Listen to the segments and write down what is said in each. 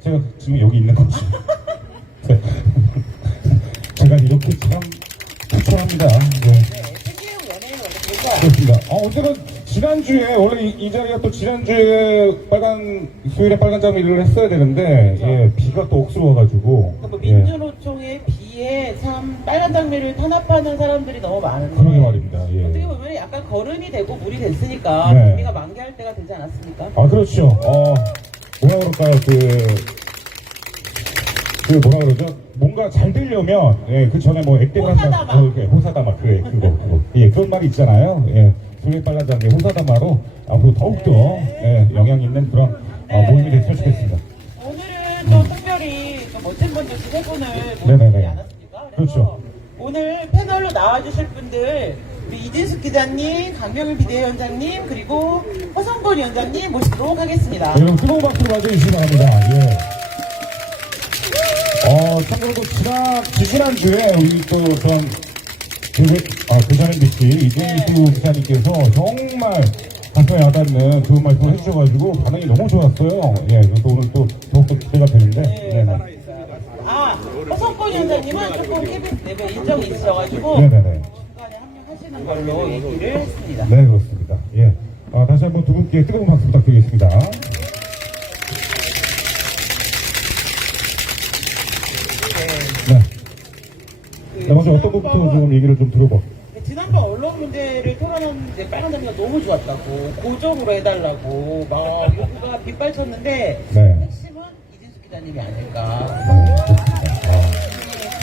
제가 지금 여기 있는 거죠. 제가 이렇게 참 추천합니다. 네. 세계형 연예인 원래 그거. 그렇습니다. 어제는 지난주에 원래 이 자리가 또 지난주에 수요일에 빨간 장미를 했어야 되는데 예, 비가 또 억수로 와가지고 뭐 민주노총의 비에 참 빨간 장미를 탄압하는 사람들이 너무 많은데. 그러게 말입니다. 예. 어떻게 보면 약간 거른이 되고 물이 됐으니까 네. 장미가 만개할 때가 되지 않았습니까? 아 그렇죠. 뭐라 그럴까요? 뭐라 그러죠? 뭔가 잘 되려면 그 전에 뭐 액땜한 호사다마. 호사다마 그거 예 그런 말이 있잖아요. 예 수요일 빨간 장미 호사다마로 앞으로 더욱더 영향 있는 그런 모임이 됐으면 좋겠습니다. 오늘은 또 특별히 또 멋진 분들 세 분을 네네네. 모시지 않았습니까? 그래서 그렇죠. 오늘 패널로 나와주실 분들 우리 이진숙 기자님, 강명일 비대위원장님 그리고 허성권 위원장님 모시도록 하겠습니다. 여러분 뜨거운 박수로 맞아주시기 바랍니다. 예. 참고로 지난주에 우리 또 부산 MBC 이진수 기자님께서 정말 가슴에 와닿는 좋은 말씀 해주셔가지고 반응이 너무 좋았어요. 예, 그래서 오늘 또 더욱더 기대가 되는데. 네네. 허성권 위원장님은 조금 KBS 레벨 인정이 있으셔가지고 네네네. 중간에 합류하시는 걸로 얘기를 했습니다. 네, 그렇습니다. 예. 다시 한번 두 분께 뜨거운 박수 부탁드리겠습니다. 네. 먼저 어떤 것부터 좀 얘기를 좀 들어봐. 지난번 언론 문제를 토론한 이제 빨간 장미가 너무 좋았다고 고정으로 해달라고 막 요구가 빗발쳤는데 네. 핵심은 이진숙 기자님이 아닐까. 좋습니다.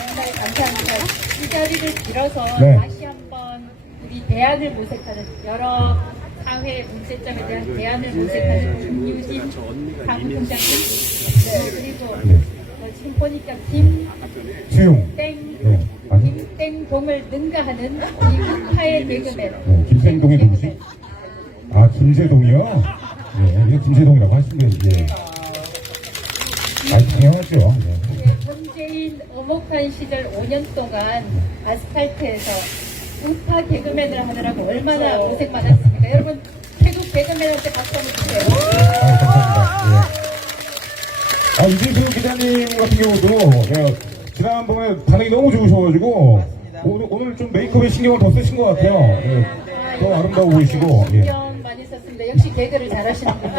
정말 감사합니다. 이 자리를 빌어서 네. 다시 한번 우리 대안을 모색하는 여러 사회 문제점에 대한 대안을 모색하는 김유진 사무총장님 그리고 네. 지금 보니까 수용. 네. 아니. 김땡동을 능가하는 이파의 개그맨 김생동이 누구지? 김세동이요? 네, 이거 김세동이라고 하시면 이제. 당연하죠. 네. 문재인 어목한 시절 5년 동안 아스팔트에서 우파 개그맨을 하느라고 얼마나 고생 많았습니까? 여러분 태국 개그맨한테 박수 한번 주세요. 감사합니다. 예. 이진수 기자님 같은 경우도 지난번에 반응이 너무 좋으셔가지고 오늘 좀 메이크업에 신경을 더 쓰신 것 같아요. 더 아름다워 보이시고. 신경 많이 썼습니다. 역시 개그를 잘하시는군요.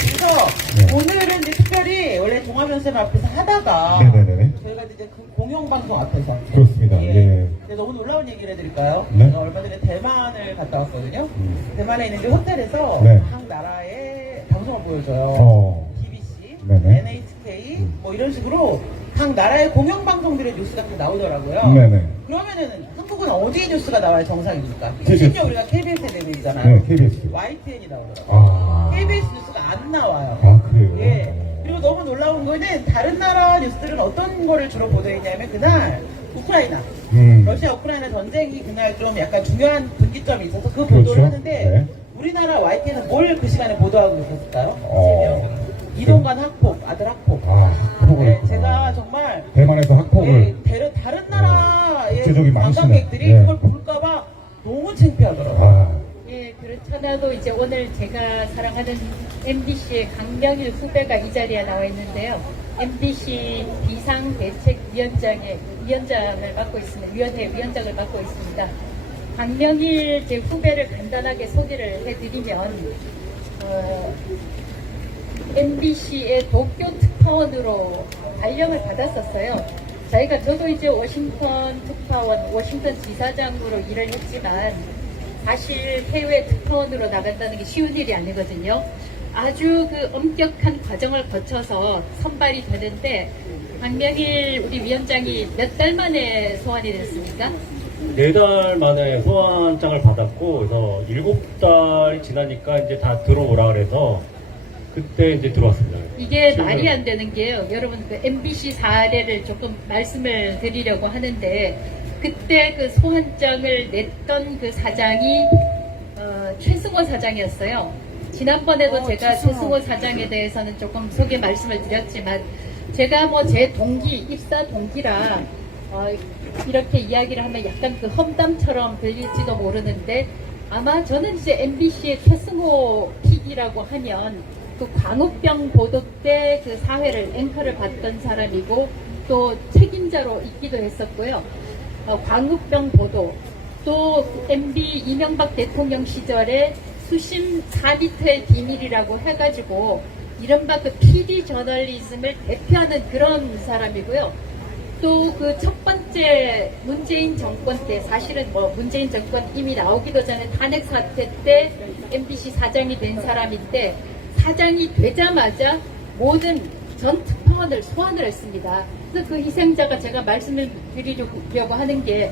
그래서 오늘은 이제 특별히 원래 종합연습 앞에서 하다가 네네네. 저희가 이제 그 공영방송 앞에서 그렇습니다. 예. 그래서 오늘 놀라운 얘기를 해드릴까요? 네. 제가 얼마 전에 대만을 갔다 왔거든요. 대만에 있는 이제 호텔에서 네. 각 나라의 방송을 보여줘요. BBC, 네네. NHK 뭐 이런 식으로 각 나라의 공영방송들의 뉴스가 다 나오더라고요. 네네. 그러면은 한국은 어디에 뉴스가 나와야 정상입니까? KBS. 심지어 우리가 KBS에 내밀잖아요. 네, KBS. YTN이 나오더라고요. KBS 뉴스가 안 나와요. 그래요? 예. 그리고 너무 놀라운 거는 다른 나라 뉴스들은 어떤 거를 주로 보도했냐면 그날 우크라이나, 러시아 우크라이나 전쟁이 그날 좀 약간 중요한 분기점이 있어서 그 보도를 그렇죠. 하는데 네. 우리나라 YTN은 뭘 그 시간에 보도하고 있었을까요? 이동관 학폭, 아들 학폭. 학폭을 네, 했구나. 제가 정말 대만에서 학폭을. 다른 나라의 국제적인 관광객들이 망신을. 그걸 볼까봐 너무 창피하더라고요. 예, 그렇잖아도 이제 오늘 제가 사랑하는 MBC의 강명일 후배가 이 자리에 나와 있는데요. MBC 위원장을 맡고 있습니다. 위원회 위원장을 맡고 있습니다. 강명일 제 후배를 간단하게 소개를 해드리면 MBC의 도쿄 특파원으로 발령을 받았었어요. 저도 이제 워싱턴 특파원, 워싱턴 지사장으로 일을 했지만 사실 해외 특파원으로 나간다는 게 쉬운 일이 아니거든요. 아주 그 엄격한 과정을 거쳐서 선발이 되는데 강명일 우리 위원장이 몇 달 만에 소환이 됐습니까? 4달 만에 소환장을 받았고, 그래서 7달이 지나니까 이제 다 들어오라 그래서 그때 이제 들어왔습니다. 이게 말이 안 되는 게요. 여러분 그 MBC 사례를 조금 말씀을 드리려고 하는데 그때 그 소환장을 냈던 그 사장이 최승호 사장이었어요. 지난번에도 제가 최승호 사장에 대해서는 조금 소개 말씀을 드렸지만 제가 뭐 제 입사 동기라 이렇게 이야기를 하면 약간 그 험담처럼 들릴지도 모르는데 아마 저는 이제 MBC의 최승호 PD라고 하면 그 광우병 보도 때 그 사회를 앵커를 봤던 사람이고 또 책임자로 있기도 했었고요. 광우병 보도 또 MB 이명박 대통령 시절에 수심 4m의 비밀이라고 해가지고 이른바 그 PD 저널리즘을 대표하는 그런 사람이고요. 또 그 첫 번째 문재인 정권 때 사실은 뭐 문재인 정권 이미 나오기도 전에 탄핵 사태 때 MBC 사장이 된 사람인데 사장이 되자마자 모든 전 특파원을 소환을 했습니다. 그래서 그 희생자가 제가 말씀을 드리려고 하는 게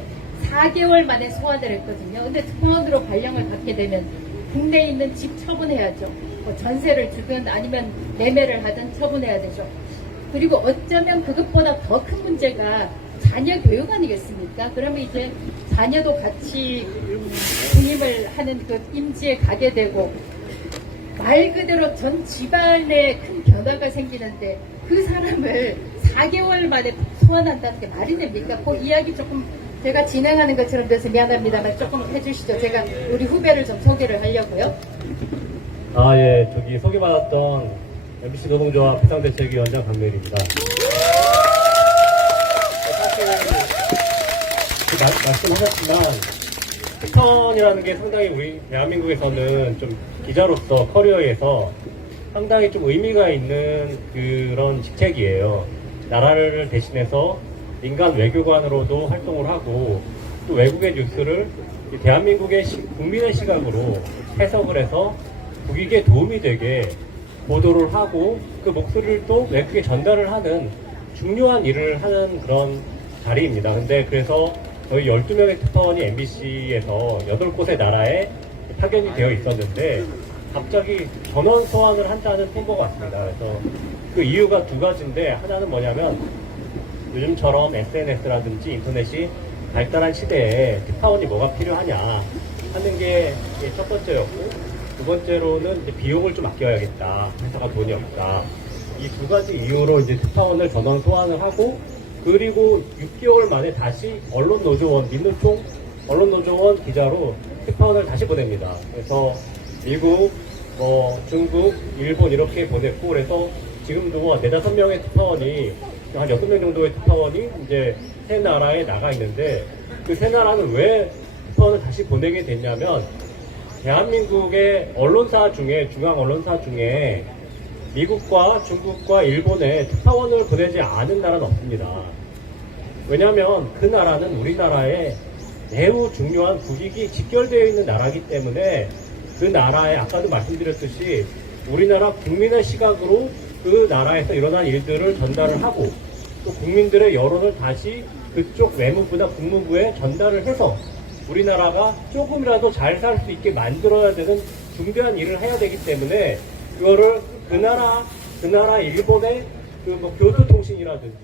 4개월 만에 소환을 했거든요. 근데 특파원으로 발령을 받게 되면 국내에 있는 집 처분해야죠. 뭐 전세를 주든 아니면 매매를 하든 처분해야 되죠. 그리고 어쩌면 그것보다 더 큰 문제가 자녀 교육 아니겠습니까? 그러면 이제 자녀도 같이 군임을 하는 그 임지에 가게 되고 말 그대로 전 집안에 큰 변화가 생기는데 그 사람을 4개월 만에 소환한다는 게 말이 됩니까? 그 이야기 조금 제가 진행하는 것처럼 돼서 미안합니다만 조금 해주시죠. 제가 우리 후배를 좀 소개를 하려고요. 예, 저기 소개받았던 MBC 노동조합 비상대책위원장 강렬입니다. 사실 말씀하셨지만 특파원이라는 게 상당히 우리 대한민국에서는 좀 기자로서 커리어에서 상당히 좀 의미가 있는 그런 직책이에요. 나라를 대신해서 민간 외교관으로도 활동을 하고 또 외국의 뉴스를 대한민국의 국민의 시각으로 해석을 해서 국익에 도움이 되게 보도를 하고 그 목소리를 또 외국에 전달을 하는 중요한 일을 하는 그런 자리입니다. 근데 그래서 저희 12명의 특파원이 MBC에서 8곳의 나라에 파견이 되어 있었는데 갑자기 전원 소환을 한다는 통보가 왔습니다. 그래서 그 이유가 두 가지인데 하나는 뭐냐면 요즘처럼 SNS라든지 인터넷이 발달한 시대에 특파원이 뭐가 필요하냐 하는 게 첫 번째였고 두 번째로는 이제 비용을 좀 아껴야겠다. 회사가 돈이 없다. 이 두 가지 이유로 이제 특파원을 전원 소환을 하고 그리고 6개월 만에 다시 언론노조원, 민노총 언론노조원 기자로 특파원을 다시 보냅니다. 그래서 미국, 중국, 일본 이렇게 보냈고 그래서 지금도 4-5명의 특파원이 한 6명 정도의 특파원이 이제 세 나라에 나가 있는데 그 세 나라는 왜 특파원을 다시 보내게 됐냐면 대한민국의 언론사 중에 중앙 언론사 중에 미국과 중국과 일본에 특파원을 보내지 않은 나라는 없습니다. 왜냐하면 그 나라는 우리나라에 매우 중요한 국익이 직결되어 있는 나라이기 때문에 그 나라에 아까도 말씀드렸듯이 우리나라 국민의 시각으로 그 나라에서 일어난 일들을 전달을 하고 또 국민들의 여론을 다시 그쪽 외무부나 국무부에 전달을 해서 우리나라가 조금이라도 잘 살 수 있게 만들어야 되는 중대한 일을 해야 되기 때문에 그거를 그 나라 일본의 그 교토통신이라든지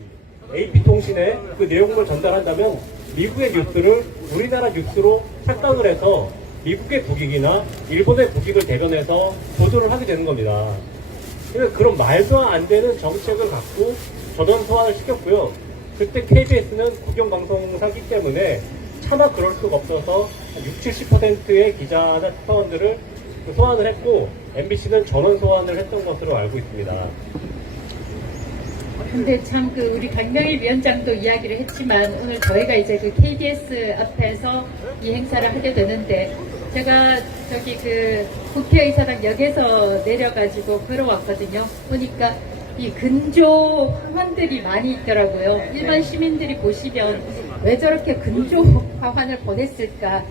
AP통신에 그 내용을 전달한다면 미국의 뉴스를 우리나라 뉴스로 착각을 해서 미국의 국익이나 일본의 국익을 대변해서 보도를 하게 되는 겁니다. 그러니까 그런 말도 안 되는 정책을 갖고 전원 소환을 시켰고요. 그때 KBS는 국영방송사기 때문에 차마 그럴 수가 없어서 60-70%의 기자나 특파원들을 소환을 했고 MBC는 전원 소환을 했던 것으로 알고 있습니다. 근데 참 그 우리 강명희 위원장도 이야기를 했지만 오늘 저희가 이제 그 KBS 앞에서 이 행사를 하게 되는데 제가 저기 그 국회의사당 역에서 내려가지고 걸어왔거든요. 보니까 이 근조 화환들이 많이 있더라고요. 일반 시민들이 보시면 왜 저렇게 근조 화환을 보냈을까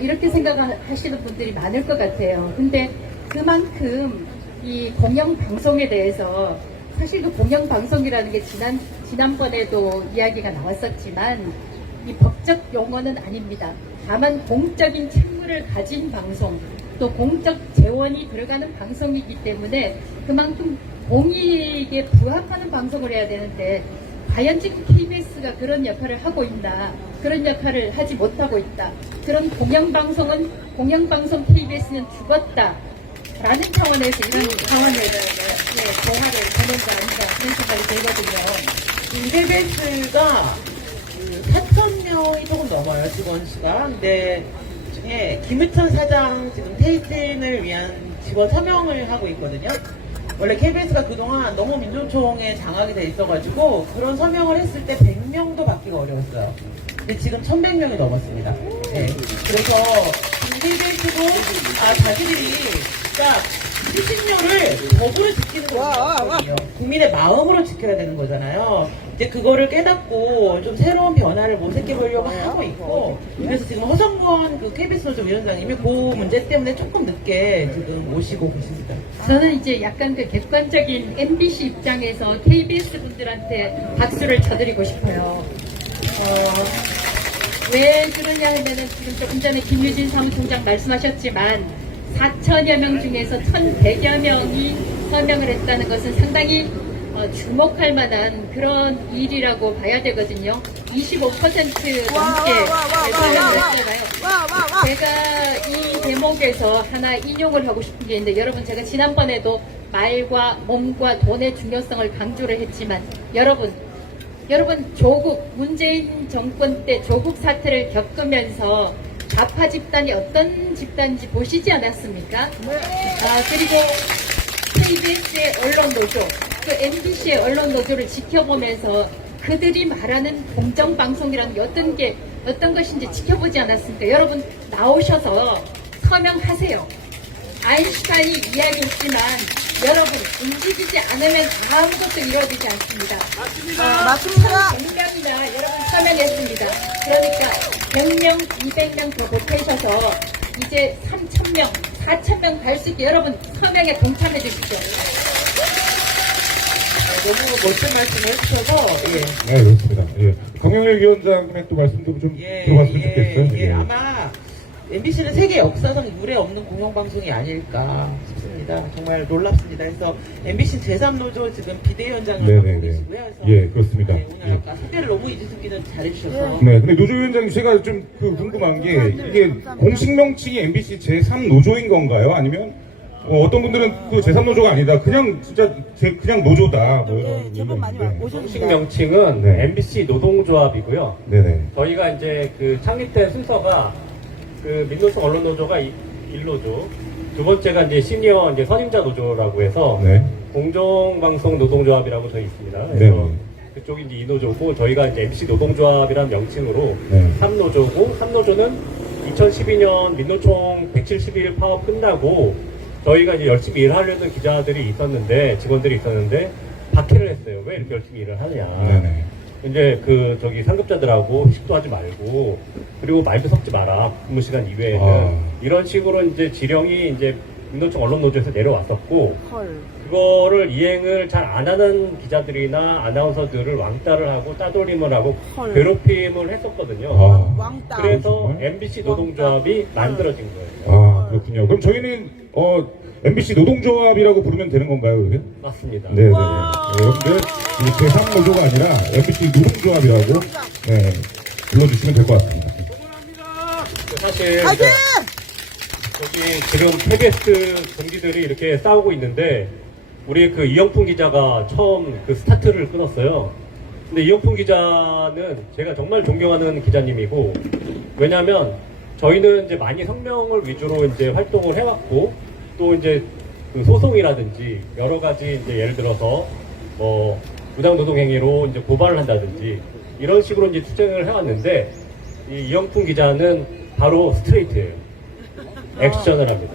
이렇게 생각하시는 분들이 많을 것 같아요. 근데 그만큼 이 공영방송에 대해서 사실 그 공영방송이라는 게 지난번에도 이야기가 나왔었지만 이 법적 용어는 아닙니다. 다만 공적인 책무를 가진 방송 또 공적 재원이 들어가는 방송이기 때문에 그만큼 공익에 부합하는 방송을 해야 되는데 과연 지금 KBS가 그런 역할을 하고 있나, 그런 역할을 하지 못하고 있다. 그런 공영방송은 공영방송 KBS는 죽었다 라는 차원에서 이런 상황을 대화를 보낸 거 아닌가 그런 생각이 들거든요. KBS가 4,000명이 조금 넘어요, 직원 수가. 근데 중에 김우천 사장 지금 퇴진을 위한 직원 서명을 하고 있거든요. 원래 KBS가 그동안 너무 민노총에 장악이 돼 있어가지고 그런 서명을 했을 때 100명도 받기가 어려웠어요. 근데 지금 1100명이 넘었습니다. 네. 그래서 KBS도 자기들이 진짜 수신료를 법으로 지키는 거거든요. 국민의 마음으로 지켜야 되는 거잖아요. 이제 그거를 깨닫고 좀 새로운 변화를 모색해 보려고 하고 있고, 그래서 지금 허성권 그 KBS 노조 위원장님이 그 문제 때문에 조금 늦게 지금 오시고 계십니다. 저는 이제 약간 그 객관적인 MBC 입장에서 KBS 분들한테 박수를 쳐드리고 싶어요. 왜 그러냐 하면은 지금 조금 전에 김유진 사무총장 말씀하셨지만 4천여 명 중에서 1,100여 명이 서명을 했다는 것은 상당히 주목할 만한 그런 일이라고 봐야 되거든요. 25% 넘게 서명을 했잖아요. 제가 이 대목에서 하나 인용을 하고 싶은 게 있는데, 여러분, 제가 지난번에도 말과 몸과 돈의 중요성을 강조를 했지만, 여러분 조국, 문재인 정권 때 조국 사태를 겪으면서 좌파 집단이 어떤 집단인지 보시지 않았습니까? 그리고 KBS의 언론 노조, 그 MBC의 언론 노조를 지켜보면서 그들이 말하는 공정방송이라는 게 어떤 것인지 지켜보지 않았습니까? 여러분, 나오셔서 서명하세요. 아인슈타인이 이야기했지만 여러분, 움직이지 않으면 아무것도 이루어지지 않습니다. 맞습니다. 100명이나 여러분 서명했습니다. 그러니까 100명, 200명 더 보태셔서 이제 3,000명, 4,000명 갈 수 있게 여러분 서명에 동참해 주십시오. 너무 멋진 말씀을 해주셔서, 예. 네, 그렇습니다. 예. 강영일 위원장의 또 말씀도 좀 들어봤으면 좋겠어요. 예. 아마 MBC는 세계 역사상 유례 없는 공영방송이 아닐까 싶습니다. 정말 놀랍습니다. 그래서 MBC 제3노조 지금 비대위원장을 맡고 계시고요. 그래서 예, 그렇습니다. 네, 오늘 아까 소개를 너무 이지숙기는 잘해주셔서. 네, 근데 노조 위원장님, 제가 좀 궁금한 게, 이게 공식 명칭이 MBC 제3노조인 건가요? 아니면 어떤 분들은 그 제3노조가 아니다, 그냥 진짜 그냥 노조다, 뭐 이런 저번 많이 얘기인데. 공식 오셨습니다. 명칭은 네. MBC 노동조합이고요. 네네. 저희가 이제 그 창립된 순서가 그 민노총 언론노조가 1노조, 두 번째가 이제 시니어 이제 선임자 노조라고 해서 네. 공정방송 노동조합이라고 저희 있습니다. 네. 그래서 그쪽이 이제 2노조고 저희가 이제 MC 노동조합이라는 명칭으로 네. 3노조고, 3노조는 2012년 민노총 170일 파업 끝나고 저희가 이제 열심히 일하려는 기자들이 있었는데, 직원들이 있었는데 박해를 했어요. 왜 이렇게 열심히 일을 하느냐. 네네. 이제 그 저기 상급자들하고 회식도 하지 말고, 그리고 말도 섞지 마라, 근무 시간 이외에는. 이런 식으로 이제 지령이 이제 민노총 언론노조에서 내려왔었고, 헐. 그거를 이행을 잘 안 하는 기자들이나 아나운서들을 왕따를 하고 따돌림을 하고 헐. 괴롭힘을 했었거든요. 왕따. 그래서 정말? MBC 노동조합이 만들어진 거예요. 아, 그렇군요. 그럼 저희는 MBC 노동조합이라고 부르면 되는 건가요, 그게? 맞습니다. 네네네. 여러분들, 이 제3노조가 아니라 MBC 노동조합이라고, 네, 불러주시면 될 것 같습니다. 사실 파이팅! 저기 지금 KBS 동기들이 이렇게 싸우고 있는데, 우리 그 이영풍 기자가 처음 그 스타트를 끊었어요. 근데 이영풍 기자는 제가 정말 존경하는 기자님이고, 왜냐하면 저희는 이제 많이 성명을 위주로 이제 활동을 해왔고, 또 이제 그 소송이라든지 여러 가지 이제 예를 들어서 뭐 부당 노동 행위로 이제 고발을 한다든지 이런 식으로 이제 투쟁을 해왔는데, 이 이영풍 기자는 바로 스트레이트예요. 액션을 합니다.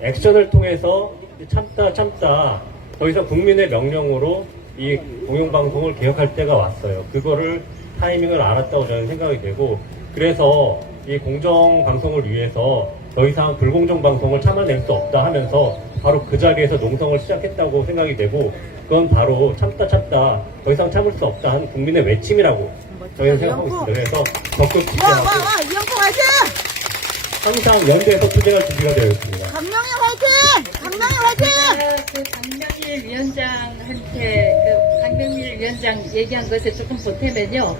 액션을 통해서 참다 더 이상 국민의 명령으로 이 공영방송을 개혁할 때가 왔어요. 그거를 타이밍을 알았다고 저는 생각이 되고, 그래서 이 공정방송을 위해서 더 이상 불공정 방송을 참아낼 수 없다 하면서 바로 그 자리에서 농성을 시작했다고 생각이 되고, 그건 바로 참다 더 이상 참을 수 없다 하는 국민의 외침이라고 저희는 생각하고 있습니다. 그래서 적극 지지하고 이영풍 화이팅! 항상 연대에서 투쟁할 준비가 되어 있습니다. 강명희 화이팅! 강명희 화이팅! 제가 그 강명일 위원장한테 그 강명일 위원장 얘기한 것에 조금 보태면요,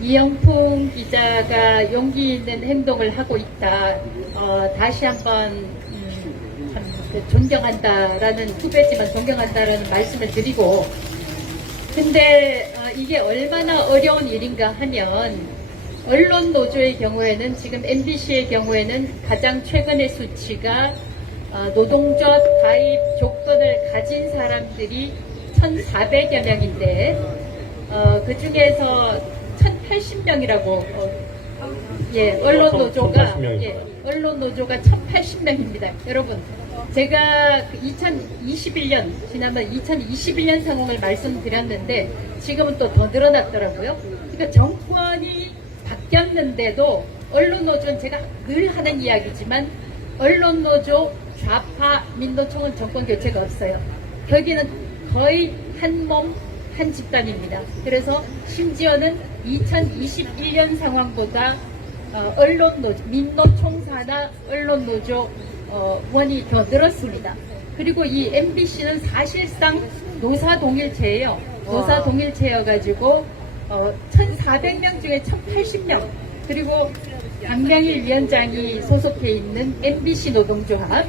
이영풍 기자가 용기 있는 행동을 하고 있다. 다시 한번 참 존경한다라는, 후배지만 존경한다라는 말씀을 드리고, 근데 이게 얼마나 어려운 일인가 하면, 언론 노조의 경우에는 지금 MBC의 경우에는 가장 최근의 수치가 노동조 가입 조건을 가진 사람들이 1,400여 명인데 그 중에서 1,080명이라고 언론노조가 1,080명입니다. 여러분, 제가 2021년 지난번 2021년 상황을 말씀드렸는데 지금은 또 더 늘어났더라고요. 그러니까 정권이 바뀌었는데도 언론노조는 제가 늘 하는 이야기지만 언론노조 좌파 민노총은 정권 교체가 없어요. 거기는 거의 한 몸 한 집단입니다. 그래서 심지어는 2021년 상황보다 민노총사나 언론노조 원이 더 늘었습니다. 그리고 이 MBC는 사실상 노사동일체예요. 노사동일체여가지고 1,400명 중에 1,080명 그리고 강명일 위원장이 소속해 있는 MBC 노동조합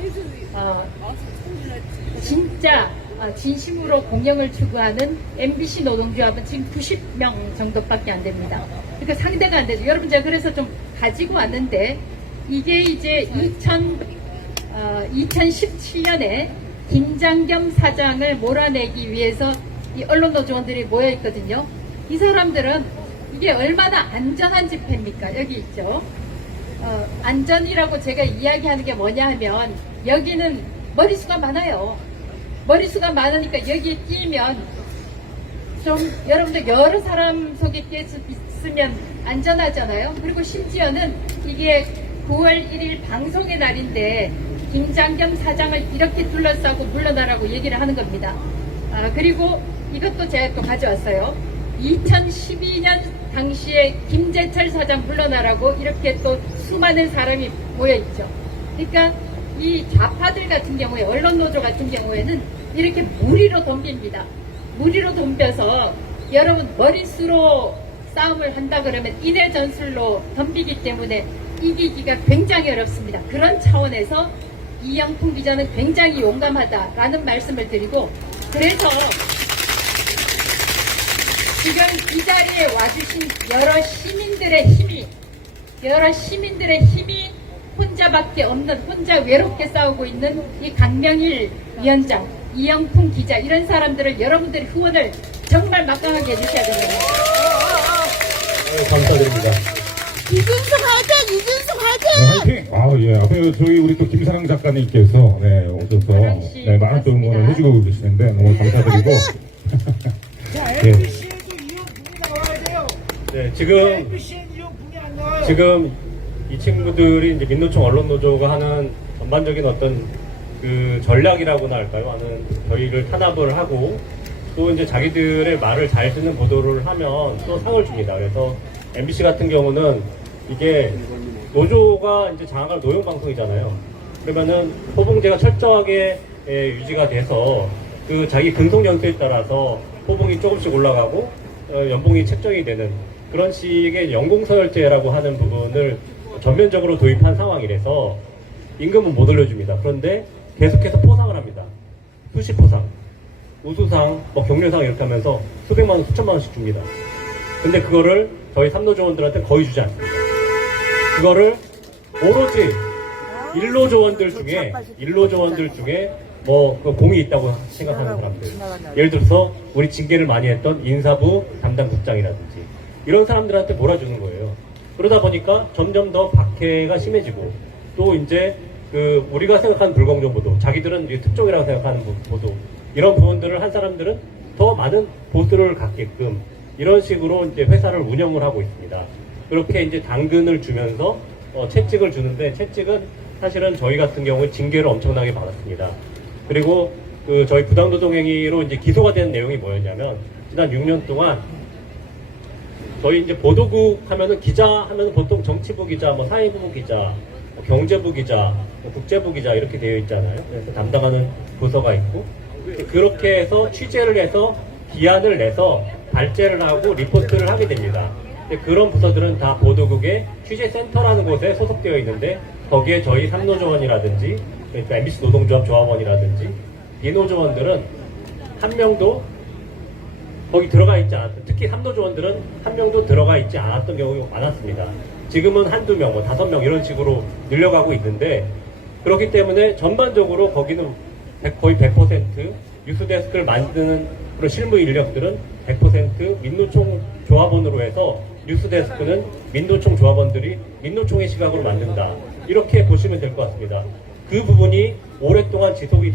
진짜 진심으로 공영을 추구하는 MBC 노동조합은 지금 90명 정도밖에 안 됩니다. 그러니까 상대가 안 되죠. 여러분, 제가 그래서 좀 가지고 왔는데 이게 이제 2017년에 김장겸 사장을 몰아내기 위해서 이 언론노조원들이 모여 있거든요. 이 사람들은 이게 얼마나 안전한 집회입니까? 여기 있죠. 안전이라고 제가 이야기하는 게 뭐냐 하면 여기는 머리수가 많아요. 머리수가 많으니까 여기에 끼면 좀 여러분들 여러 사람 속에 끼어 있으면 안전하잖아요. 그리고 심지어는 이게 9월 1일 방송의 날인데 김장겸 사장을 이렇게 둘러싸고 물러나라고 얘기를 하는 겁니다. 그리고 이것도 제가 또 가져왔어요. 2012년 당시에 김재철 사장 물러나라고 이렇게 또 수많은 사람이 모여있죠. 그러니까 이 좌파들 같은 경우에 언론노조 같은 경우에는 이렇게 무리로 덤빕니다. 무리로 덤벼서 여러분 머릿수로 싸움을 한다 그러면 인해 전술로 덤비기 때문에 이기기가 굉장히 어렵습니다. 그런 차원에서 이영풍 기자는 굉장히 용감하다라는 말씀을 드리고 그래서 지금 이 자리에 와주신 여러 시민들의 힘이 혼자밖에 없는 혼자 외롭게 싸우고 있는 이 강명일 위원장, 이영풍 기자 이런 사람들을 여러분들이 후원을 정말 막강하게 해주셔야 됩니다. 감사드립니다. 이준석 화이팅! 이준석 화이팅! 화이팅! 예. 앞에 저희 우리 또 김사랑 작가님께서 오셔서 많은 또 응원을 해주고 계시는데 너무 감사드리고. 네, 지금 이 친구들이 이제 민노총 언론노조가 하는 전반적인 어떤 그 전략이라고나 할까요? 하는 저희를 탄압을 하고 또 이제 자기들의 말을 잘 듣는 보도를 하면 또 상을 줍니다. 그래서 MBC 같은 경우는 이게 노조가 이제 장악할 노영 방송이잖아요. 그러면은 호봉제가 철저하게 유지가 돼서 그 자기 근속 연수에 따라서 호봉이 조금씩 올라가고 연봉이 책정이 되는 그런 식의 연공서열제라고 하는 부분을 전면적으로 도입한 상황이라서 임금은 못 올려줍니다. 그런데 계속해서 포상을 합니다. 수시 포상, 우수상, 경렬상 이렇게 하면서 수백만 원, 수천만 원씩 줍니다. 근데 그거를 저희 삼노조원들한테 거의 주지 않습니다. 그거를 오로지 일노조원들 중에 공이 있다고 생각하는 사람들. 예를 들어서 우리 징계를 많이 했던 인사부 담당 국장이라든지 이런 사람들한테 몰아주는 거예요. 그러다 보니까 점점 더 박해가 심해지고 또 이제 우리가 생각하는 불공정 보도, 자기들은 이제 특종이라고 생각하는 보도 이런 부분들을 한 사람들은 더 많은 보수를 갖게끔 이런 식으로 이제 회사를 운영을 하고 있습니다. 그렇게 이제 당근을 주면서 채찍을 주는데 채찍은 사실은 저희 같은 경우는 징계를 엄청나게 받았습니다. 그리고 저희 부당노동행위로 이제 기소가 된 내용이 뭐였냐면 지난 6년 동안 저희 이제 보도국 하면은 기자 하면은 보통 정치부 기자, 사회부 기자, 경제부 기자, 국제부 기자 이렇게 되어 있잖아요. 그래서 담당하는 부서가 있고 그렇게 해서 취재를 해서 기한을 내서 발제를 하고 리포트를 하게 됩니다. 그런 부서들은 다 보도국의 취재센터라는 곳에 소속되어 있는데 거기에 저희 삼노조원이라든지 MBC 노동조합 조합원이라든지 이노조원들은 한 명도 거기 들어가 있지 않았던, 특히 삼노조원들은 한 명도 들어가 있지 않았던 경우가 많았습니다. 지금은 한두 명, 5명 이런 식으로 늘려가고 있는데 그렇기 때문에 전반적으로 거기는 거의 100% 뉴스데스크를 만드는 그런 실무 인력들은 100% 민노총 조합원으로 해서 뉴스데스크는 민노총 조합원들이 민노총의 시각으로 만든다. 이렇게 보시면 될 것 같습니다. 그 부분이 오랫동안 지속이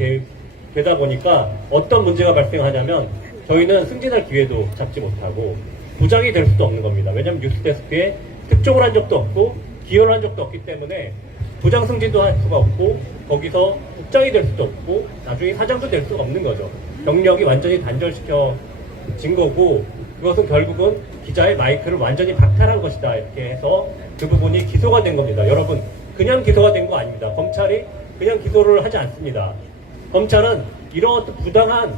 되다 보니까 어떤 문제가 발생하냐면 저희는 승진할 기회도 잡지 못하고 부장이 될 수도 없는 겁니다. 왜냐하면 뉴스데스크에 특종을 한 적도 없고 기여를 한 적도 없기 때문에 부장 승진도 할 수가 없고 거기서 국장이 될 수도 없고 나중에 사장도 될 수가 없는 거죠. 경력이 완전히 단절시켜진 거고 그것은 결국은 기자의 마이크를 완전히 박탈한 것이다 이렇게 해서 그 부분이 기소가 된 겁니다. 여러분 그냥 기소가 된 거 아닙니다. 검찰이 그냥 기소를 하지 않습니다. 검찰은 이런 부당한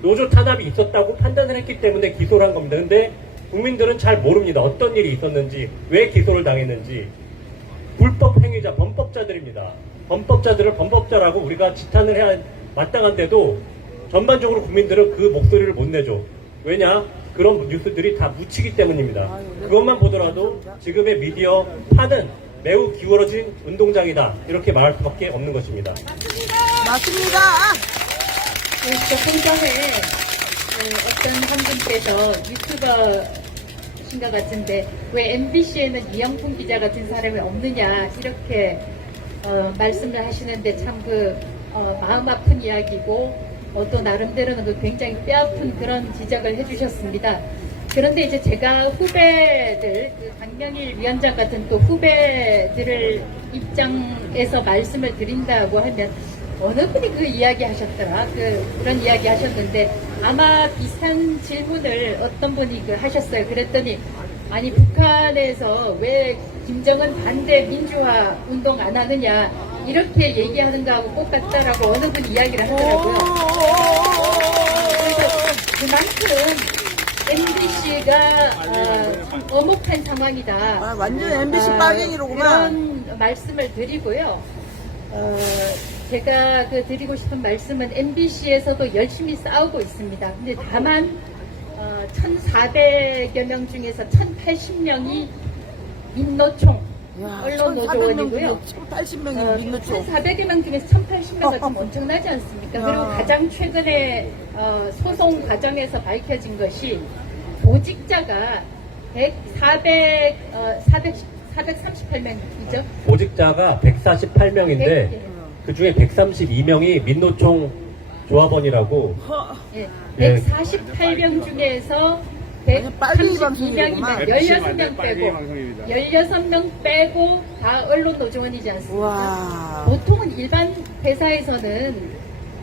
노조 탄압이 있었다고 판단을 했기 때문에 기소를 한 겁니다. 근데 국민들은 잘 모릅니다. 어떤 일이 있었는지, 왜 기소를 당했는지. 불법 행위자, 범법자들입니다. 범법자들을 범법자라고 우리가 지탄을 해야 마땅한데도 전반적으로 국민들은 그 목소리를 못 내죠. 왜냐? 그런 뉴스들이 다 묻히기 때문입니다. 그것만 보더라도 지금의 미디어 파는 매우 기울어진 운동장이다. 이렇게 말할 수밖에 없는 것입니다. 맞습니다. 조금 전에 어떤 한 분께서 유튜버신가 같은데 왜 MBC에는 이영풍 기자 같은 사람이 없느냐 이렇게 말씀을 하시는데 참 마음 아픈 이야기고 또 나름대로는 굉장히 뼈아픈 그런 지적을 해주셨습니다. 그런데 이제 제가 후배들, 강명일 위원장 같은 또 후배들을 입장에서 말씀을 드린다고 하면 어느 분이 그 이야기 하셨더라. 그런 이야기 하셨는데 아마 비슷한 질문을 어떤 분이 하셨어요. 그랬더니 아니 북한에서 왜 김정은 반대 민주화 운동 안 하느냐 이렇게 얘기하는 거하고 똑같다라고 어느 분이 이야기를 하더라고요. 그래서 그만큼 MBC가 엄혹한 상황이다. 완전 MBC 빨갱이로구만. 그런 말씀을 드리고요. 제가 드리고 싶은 말씀은 MBC에서도 열심히 싸우고 있습니다. 근데 다만 1,400여 명 중에서 1,080명이 민노총 언론노조원이고요. 1,800명이 민노총. 1,400여 명 중에서 1,080명은 좀 엄청나지 않습니까? 그리고 가장 최근에 소송 과정에서 밝혀진 것이 보직자가 438명이죠. 보직자가 148명인데 그 중에 132명이 민노총 조합원이라고. 예, 예. 148명 중에서 132명이면 16명 빼고 16명 빼고 다 언론노조원이지 않습니까? 와. 보통은 일반 회사에서는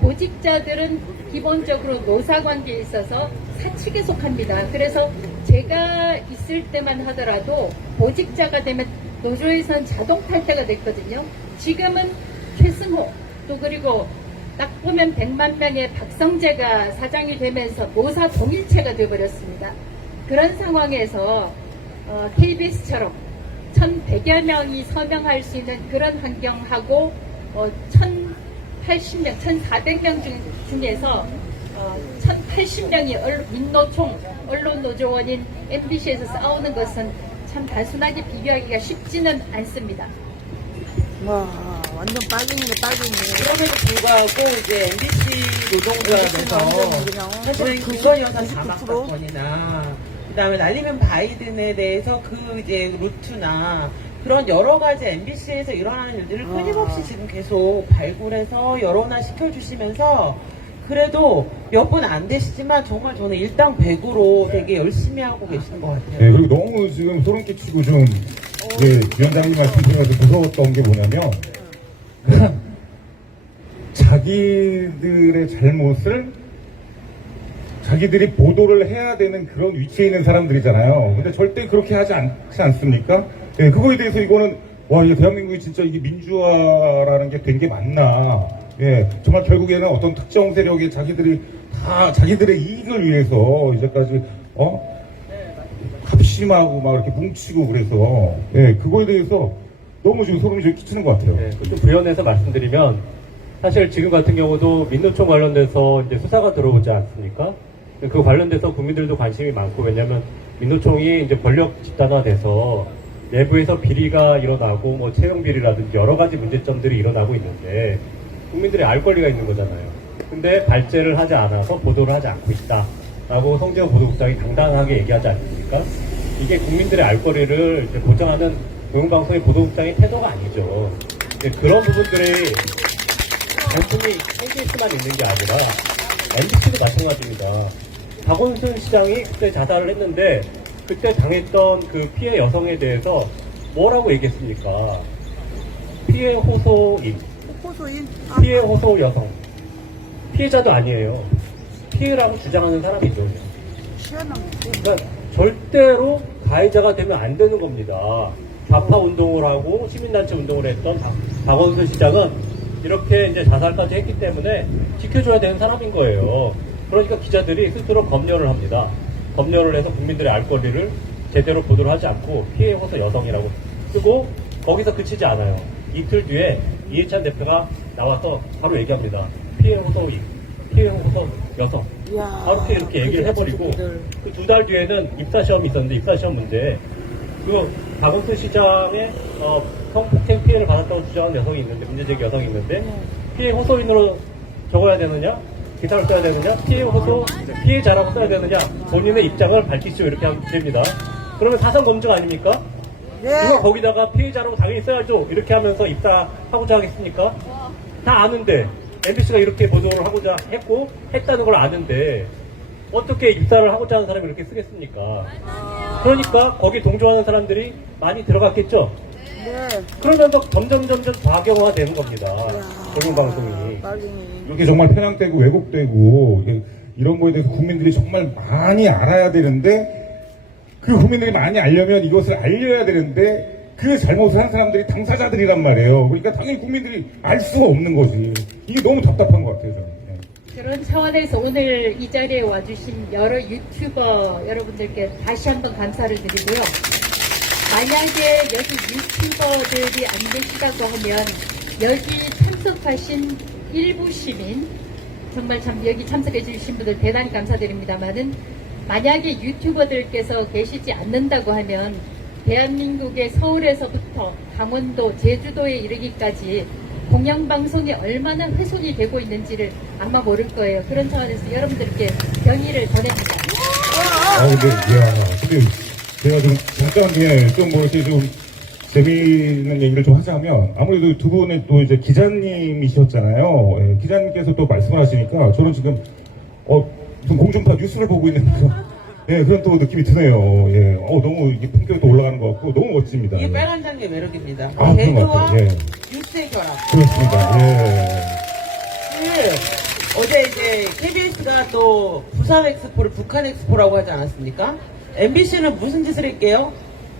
보직자들은 기본적으로 노사관계에 있어서 사측에 속합니다. 그래서 제가 있을 때만 하더라도 보직자가 되면 노조에서는 자동 탈퇴가 됐거든요. 지금은 최승호 또 그리고 딱 보면 100만 명의 박성재가 사장이 되면서 노사 동일체가 되어버렸습니다. 그런 상황에서 KBS처럼 1,100여 명이 서명할 수 있는 그런 환경하고 1,080명, 1,400명 중에서 1,080명이 민노총 언론노조원인 MBC에서 싸우는 것은 참 단순하게 비교하기가 쉽지는 않습니다. 와, 완전 빨갱이네, 빨갱이. 그럼에도 불구하고 이제 MBC 노동조합에서 사실은 김건희 여사 자막 사건이나 그다음에 날리면 바이든에 대해서 이제 루트나 그런 여러 가지 MBC에서 일어나는 일들을 끊임없이 지금 계속 발굴해서 여론화 시켜주시면서 그래도 몇 분 안 되시지만 정말 저는 일당백으로 되게 열심히 하고 계시는 것 같아요. 네, 그리고 너무 지금 소름 끼치고 좀 위원장님 말씀 드려서 무서웠던 게 뭐냐면 자기들의 잘못을 자기들이 보도를 해야 되는 그런 위치에 있는 사람들이잖아요. 근데 절대 그렇게 하지 않지 않습니까? 네, 그거에 대해서 이거는 와, 이게 대한민국이 진짜 이게 민주화라는 게 된 게 맞나? 예, 정말 결국에는 어떤 특정 세력이 자기들이 다 자기들의 이익을 위해서 이제까지 합심하고 막 이렇게 뭉치고 그래서 예, 그거에 대해서 너무 지금 소름이 좀 끼치는 것 같아요. 네, 좀 부연해서 말씀드리면 사실 지금 같은 경우도 민노총 관련돼서 이제 수사가 들어오지 않습니까? 그 관련돼서 국민들도 관심이 많고 왜냐하면 민노총이 이제 권력 집단화돼서 내부에서 비리가 일어나고 뭐 채용 비리라든지 여러 가지 문제점들이 일어나고 있는데 국민들이 알 권리가 있는 거잖아요. 근데 발제를 하지 않아서 보도를 하지 않고 있다라고 성재호 보도국장이 당당하게 얘기하지 않습니까? 이게 국민들의 알 권리를 이제 보장하는 공영방송의 보도국장의 태도가 아니죠. 이제 그런 부분들이 단순히 KBS만 있는 게 아니라 MBC도 마찬가지입니다. 박원순 시장이 그때 자살을 했는데 그때 당했던 그 피해 여성에 대해서 뭐라고 얘기했습니까? 피해 호소인, 호소인? 피해 호소 여성. 피해자도 아니에요. 피해라고 주장하는 사람이죠. 시원한 그러니까 절대로 가해자가 되면 안 되는 겁니다. 좌파 운동을 하고 시민단체 운동을 했던 박원순 시장은 이렇게 이제 자살까지 했기 때문에 지켜줘야 되는 사람인 거예요. 그러니까 기자들이 스스로 검열을 합니다. 검열을 해서 국민들의 알 권리를 제대로 보도를 하지 않고 피해 호소 여성이라고 쓰고 거기서 그치지 않아요. 이틀 뒤에 이해찬 대표가 나와서 바로 얘기합니다. 피해 호소인, 피해 호소 여성. 이야, 바로 이렇게 얘기를 해버리고 그 2달 뒤에는 입사시험이 있었는데 입사시험 문제 그 박원순 시장의 성폭행 피해를 받았다고 주장하는 여성이 있는데 문제제기 여성이 있는데 피해 호소인으로 적어야 되느냐 기사를 써야 되느냐 피해 호소 피해자라고 써야 되느냐 본인의 입장을 밝히시오 이렇게 하면 됩니다. 그러면 사전 검증 아닙니까? 네. 누가 거기다가 피해자라고 당연히 써야죠 이렇게 하면서 입사하고자 하겠습니까? 다 아는데 MBC가 이렇게 보도를 하고자 했고 했다는 걸 아는데 어떻게 입사를 하고자 하는 사람이 이렇게 쓰겠습니까? 그러니까 거기 동조하는 사람들이 많이 들어갔겠죠? 네. 그러면서 점점 과경화되는 겁니다. 공영방송이. 빨갱이. 이렇게 정말 편향되고 왜곡되고 이런 거에 대해서 국민들이 정말 많이 알아야 되는데 그 국민들이 많이 알려면 이것을 알려야 되는데 그 잘못을 한 사람들이 당사자들이란 말이에요. 그러니까 당연히 국민들이 알 수가 없는 거지. 이게 너무 답답한 것 같아요, 저는. 그런 차원에서 오늘 이 자리에 와주신 여러 유튜버 여러분들께 다시 한번 감사를 드리고요. 만약에 여기 유튜버들이 안 계시다고 하면 여기 참석하신 일부 시민 정말 참 여기 참석해 주신 분들 대단히 감사드립니다만은 만약에 유튜버들께서 계시지 않는다고 하면 대한민국의 서울에서부터 강원도, 제주도에 이르기까지 공영방송이 얼마나 훼손이 되고 있는지를 아마 모를 거예요. 그런 차원에서 여러분들께 경의를 보냅니다. 근데 제가 좀 잠깐 좀 뭐 이렇게 좀 재미있는 얘기를 좀 하자면 아무래도 두 분은 또 이제 기자님이셨잖아요. 예, 기자님께서 또 말씀을 하시니까 저는 지금 무슨 공중파 뉴스를 보고 있는 그런 또 느낌이 드네요. 예, 너무 이게 품격이 또 올라가는 것 같고 너무 멋집니다. 이게 예. 빨간 장의 매력입니다. 그런 것 개그와 같아요. 예. 뉴스의 결합. 그렇습니다. 예. 어제 이제 KBS가 또 부산 엑스포를 북한 엑스포라고 하지 않았습니까? MBC는 무슨 짓을 했게요?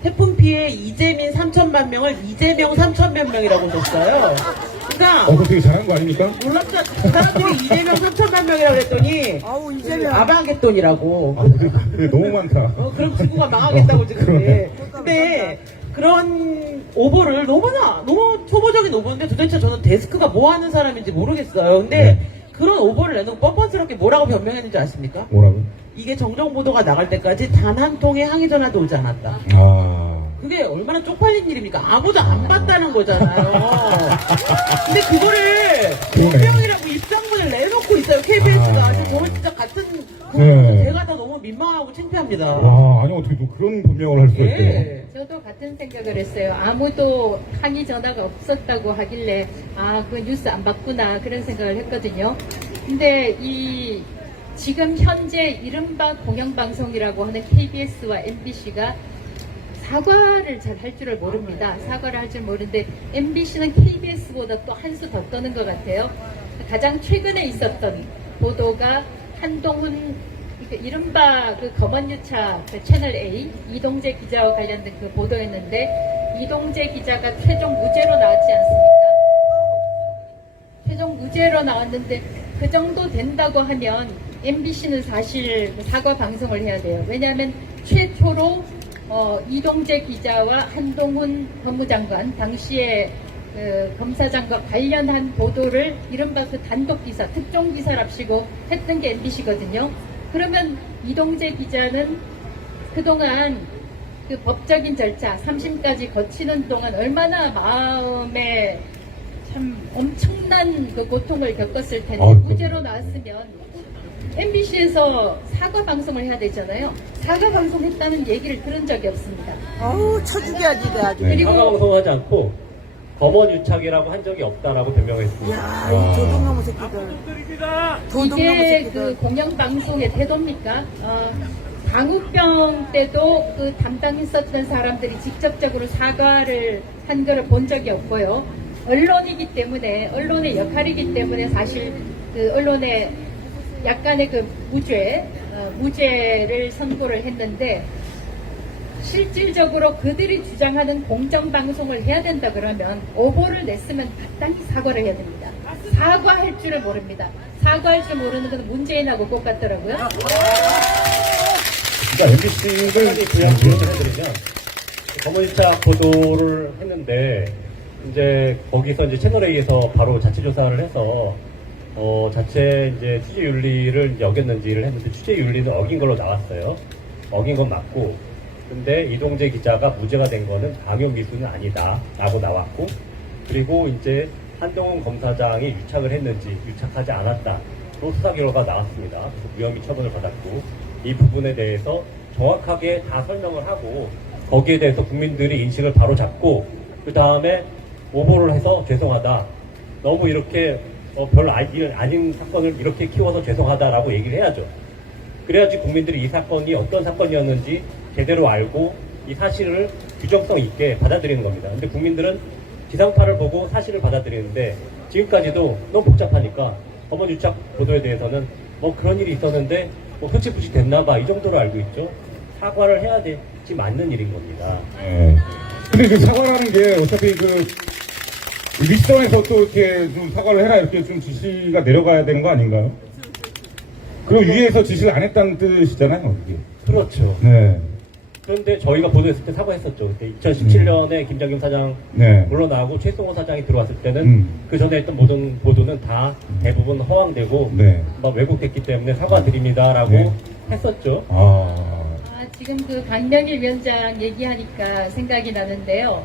태풍 피해 이재민 3천만 명을 이재명 3천만 명이라고 줬어요. 그러니까 그거 되게 잘한 거 아닙니까? 놀랍다. 사람들이 이재명 3천만 명이라고 했더니 아우, 이재명. 아방개돈이라고. 그래, 너무 많다. 그럼 지구가 망하겠다고 지금. 그러네. 근데 그런 오보를 너무 초보적인 오보인데 도대체 저는 데스크가 뭐 하는 사람인지 모르겠어요. 근데 네. 그런 오보를 내놓고 뻔뻔스럽게 뭐라고 변명했는지 아십니까? 뭐라고? 이게 정정 보도가 나갈 때까지 단 한 통의 항의 전화도 오지 않았다. 그게 얼마나 쪽팔린 일입니까? 아무도 안 봤다는 거잖아요. 근데 그거를 변명이라고 입장문을 내놓고 있어요, KBS가. 저는 진짜 같은 네. 제가 다 너무 민망하고 창피합니다. 아니 어떻게 또 그런 변명을 할 수가 있대요? 예. 저도 같은 생각을 했어요. 아무도 항의 전화가 없었다고 하길래 그 뉴스 안 봤구나 그런 생각을 했거든요. 근데 지금 현재 이른바 공영방송이라고 하는 KBS와 MBC가 사과를 잘 할 줄을 모릅니다. 사과를 할 줄 모르는데 MBC는 KBS보다 또 한 수 더 떠는 것 같아요. 가장 최근에 있었던 보도가 한동훈 이른바 그 검언유착 그 채널 A 이동재 기자와 관련된 그 보도였는데 이동재 기자가 최종 무죄로 나왔지 않습니까? 최종 무죄로 나왔는데 그 정도 된다고 하면 MBC는 사실 사과 방송을 해야 돼요. 왜냐하면 최초로 이동재 기자와 한동훈 법무장관 당시에 검사장과 관련한 보도를 이른바 그 단독기사, 특종기사랍시고 했던 게 MBC거든요. 그러면 이동재 기자는 그동안 그 법적인 절차 3심까지 거치는 동안 얼마나 마음에 참 엄청난 그 고통을 겪었을 텐데 무죄로 나왔으면 MBC에서 사과 방송을 해야 되잖아요. 사과 방송했다는 얘기를 들은 적이 없습니다. 어우, 쳐죽여야지, 돼, 아주. 네. 그리고 사과 방송하지 않고 검언 유착이라고 한 적이 없다라고 변명했습니다. 이야, 이 도둑놈의 새끼들. 도둑놈의 이게 새끼들. 그 공영방송의 태도입니까? 당우병 때도 그 담당했었던 사람들이 직접적으로 사과를 한 거를 본 적이 없고요. 언론이기 때문에, 언론의 역할이기 때문에 사실 그 언론의 약간의 그 무죄를 선고를 했는데, 실질적으로 그들이 주장하는 공정방송을 해야 된다 그러면 오보를 냈으면 마땅히 사과를 해야 됩니다. 사과할 줄을 모릅니다. 사과할 줄 모르는 건 문재인하고 똑같더라고요. 그러니까 MBC를 한가지 부연드리면 검언유착 보도를 했는데 이제 거기서 이제 채널 A에서 바로 자체 조사를 해서 자체 이제 취재 윤리를 이제 어겼는지를 했는데 취재 윤리는 어긴 걸로 나왔어요. 어긴 건 맞고, 근데 이동재 기자가 무죄가 된 거는 강요 미수는 아니다라고 나왔고, 그리고 이제 한동훈 검사장이 유착을 했는지 유착하지 않았다로 수사 결과가 나왔습니다. 그래서 무혐의 처분을 받았고, 이 부분에 대해서 정확하게 다 설명을 하고 거기에 대해서 국민들이 인식을 바로 잡고 그 다음에 오보를 해서 죄송하다. 너무 이렇게 별 아닌 사건을 이렇게 키워서 죄송하다라고 얘기를 해야죠. 그래야지 국민들이 이 사건이 어떤 사건이었는지 제대로 알고 이 사실을 규정성 있게 받아들이는 겁니다. 근데 국민들은 지상파를 보고 사실을 받아들이는데 지금까지도 너무 복잡하니까 검언유착 보도에 대해서는 뭐 그런 일이 있었는데 뭐 흐치부치 됐나봐 이 정도로 알고 있죠. 사과를 해야 되지 맞는 일인 겁니다. 네. 근데 그 사과라는 게 어차피 그 윗선에서 또 이렇게 좀 사과를 해라 이렇게 좀 지시가 내려가야 되는 거 아닌가요? 그리고 위에서 지시를 안 했다는 뜻이잖아요, 이게. 그렇죠. 네. 그런데 저희가 보도했을 때 사과했었죠. 그때 2017년에 김장겸 사장 네. 물러나고 최승호 사장이 들어왔을 때는 그 전에 했던 모든 보도는 다 대부분 허황되고 네. 막 왜곡됐기 때문에 사과드립니다라고 네. 했었죠. 지금 그 강명일 위원장 얘기하니까 생각이 나는데요.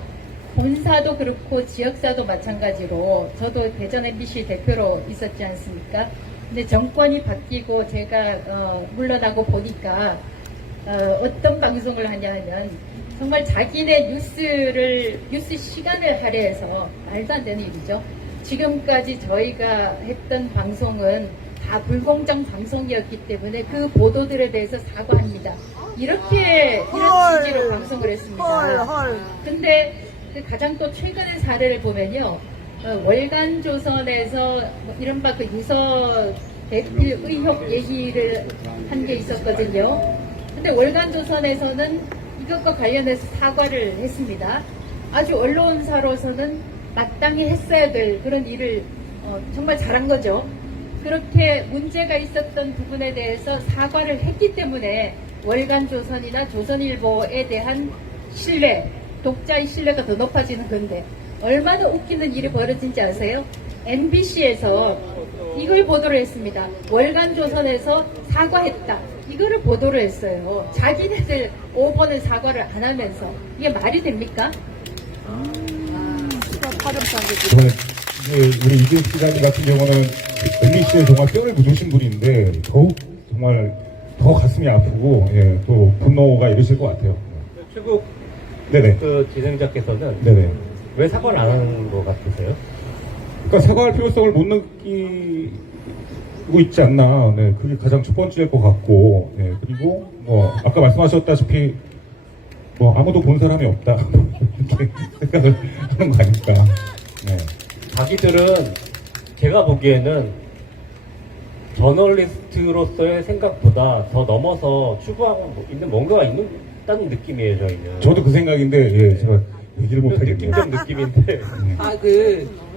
본사도 그렇고 지역사도 마찬가지로 저도 대전 MBC 대표로 있었지 않습니까? 근데 정권이 바뀌고 제가 물러나고 보니까 어떤 방송을 하냐 하면 정말 자기네 뉴스 시간을 할애해서 말도 안 되는 일이죠. 지금까지 저희가 했던 방송은 다 불공정 방송이었기 때문에 그 보도들에 대해서 사과합니다. 이런 취지로 방송을 했습니다. 헐. 근데 그 가장 또 최근의 사례를 보면요. 월간조선에서 뭐 이른바 그 유서 대필 의혹 얘기를 한 게 있었거든요. 근데 월간조선에서는 이것과 관련해서 사과를 했습니다. 아주 언론사로서는 마땅히 했어야 될 그런 일을 정말 잘한 거죠. 그렇게 문제가 있었던 부분에 대해서 사과를 했기 때문에 월간조선이나 조선일보에 대한 신뢰, 독자의 신뢰가 더 높아지는 건데 얼마나 웃기는 일이 벌어진지 아세요? MBC에서 이걸 보도를 했습니다. 월간조선에서 사과했다. 이거를 보도를 했어요. 자기네들 5번을 사과를 안 하면서 이게 말이 됩니까? 이번에 우리 이준 기자님 같은 경우는 MBC에 정말 뼈를 묻으신 분인데 더욱 정말 더 가슴이 아프고 또 분노가 이르실 것 같아요. 최국 네네. 그 진행자께서는 네네. 왜 사과를 안 하는 것 같으세요? 그러니까 사과할 필요성을 못 느끼고 있지 않나. 네, 그게 가장 첫 번째일 것 같고, 네, 그리고 뭐 아까 말씀하셨다시피 뭐 아무도 본 사람이 없다 이렇게 생각을 하는 거 아닐까. 네. 자기들은 제가 보기에는 저널리스트로서의 생각보다 더 넘어서 추구하고 있는 뭔가가 있다는 느낌이에요, 저희는. 저도 그 생각인데 제가 얘기를 못 하겠네요. 느낌적 느낌인데.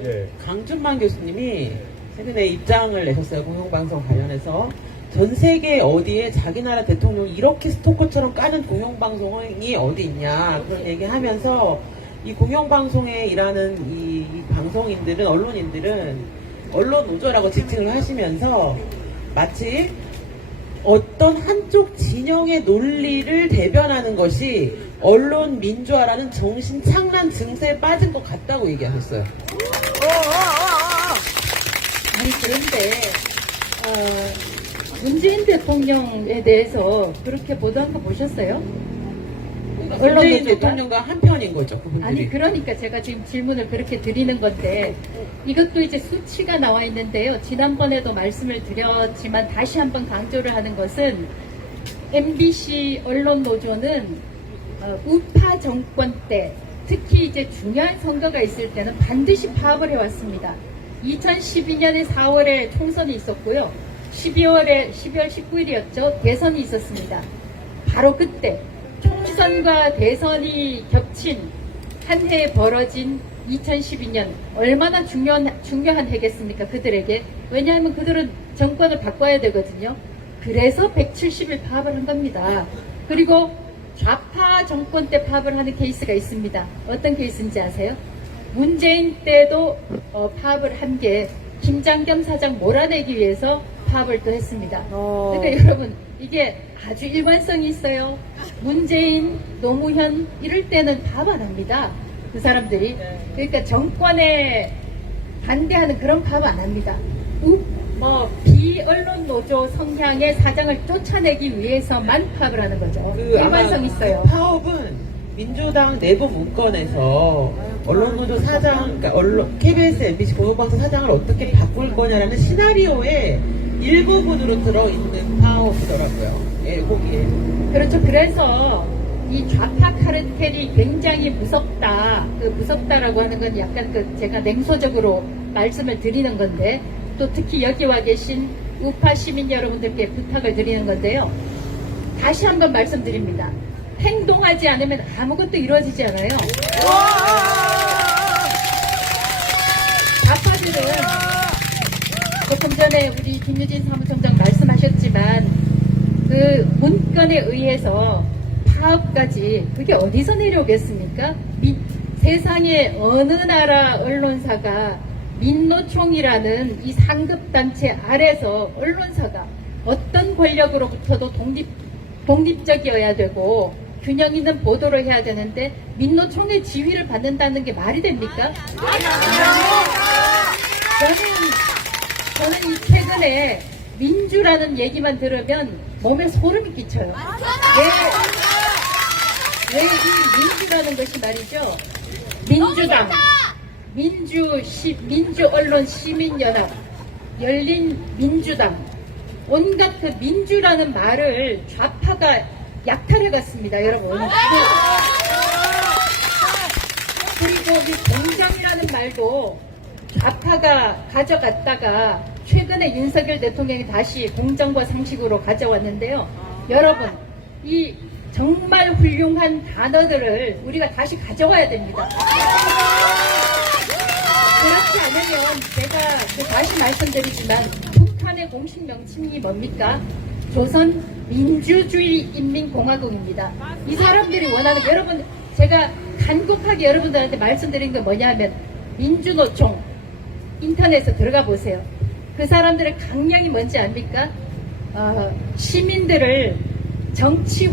예. 강준만 교수님이 최근에 입장을 내셨어요. 공영방송 관련해서. 전 세계 어디에 자기 나라 대통령이 이렇게 스토커처럼 까는 공영방송이 어디 있냐. 그런 얘기 하면서 이 공영방송에 일하는 이 방송인들은, 언론인들은 언론 노조라고 지칭을 하시면서 마치 어떤 한쪽 진영의 논리를 대변하는 것이 언론 민주화라는 정신 착란 증세에 빠진 것 같다고 얘기하셨어요. 아니 그런데 문재인 대통령에 대해서 그렇게 보도한 거 보셨어요? 문재인 언론노조가? 대통령과 한편인 거죠, 그분들이. 아니 그러니까 제가 지금 질문을 그렇게 드리는 건데 이것도 이제 수치가 나와 있는데요. 지난번에도 말씀을 드렸지만 다시 한번 강조를 하는 것은 MBC 언론노조는 우파 정권 때 특히 이제 중요한 선거가 있을 때는 반드시 파업을 해왔습니다. 2012년에 4월에 총선이 있었고요. 12월 19일이었죠. 대선이 있었습니다. 바로 그때 총선과 대선이 겹친 한 해에 벌어진 2012년 얼마나 중요한 해겠습니까? 그들에게. 왜냐하면 그들은 정권을 바꿔야 되거든요. 그래서 170일 파업을 한 겁니다. 그리고 좌파 정권 때 파업을 하는 케이스가 있습니다. 어떤 케이스인지 아세요? 문재인 때도 파업을 한 게 김장겸 사장 몰아내기 위해서 파업을 또 했습니다. 그러니까 여러분 이게 아주 일관성이 있어요. 문재인, 노무현 이럴 때는 파업 안 합니다. 그 사람들이. 그러니까 정권에 반대하는 그런 파업 안 합니다. 비언론 노조 성향의 사장을 쫓아내기 위해서만 파업을 하는 거죠. 일관성 있어요. 그 파업은 민주당 내부 문건에서 언론노조 사장, 그러니까 KBS, MBC 공영방송 사장을 어떻게 바꿀 거냐라는 시나리오의 일부분으로 들어있는 파업이더라고요. 예, 거기에. 그렇죠. 그래서 이 좌파 카르텔이 굉장히 무섭다. 그 무섭다라고 하는 건 약간 그 제가 냉소적으로 말씀을 드리는 건데 또 특히 여기 와 계신 우파 시민 여러분들께 부탁을 드리는 건데요. 다시 한번 말씀드립니다. 행동하지 않으면 아무것도 이루어지지 않아요. 좌파들은 조금 전에 우리 김유진 사무총장 말씀하셨지만 그 문건에 의해서 파업까지 그게 어디서 내려오겠습니까? 세상에 어느 나라 언론사가 민노총이라는 이 상급단체 아래서 언론사가 어떤 권력으로부터도 독립적이어야 되고 균형 있는 보도를 해야 되는데 민노총의 지휘를 받는다는 게 말이 됩니까? 저는 이 최근에 민주라는 얘기만 들으면 몸에 소름이 끼쳐요. 왜 이 민주라는 것이 말이죠. 민주당, 민주언론시민연합, 열린민주당, 온갖 그 민주라는 말을 좌파가 약탈해갔습니다, 여러분. 그리고 이 공장이라는 말도 좌파가 가져갔다가 최근에 윤석열 대통령이 다시 공정과 상식으로 가져왔는데요. 여러분, 이 정말 훌륭한 단어들을 우리가 다시 가져와야 됩니다. 그렇지 않으면 제가 다시 말씀드리지만 북한의 공식 명칭이 뭡니까? 조선 민주주의 인민공화국입니다. 이 사람들이 원하는, 여러분 제가 간곡하게 여러분들한테 말씀드린 건 뭐냐면 민주노총 인터넷에 들어가 보세요. 그 사람들의 강령이 뭔지 압니까? 시민들을 정치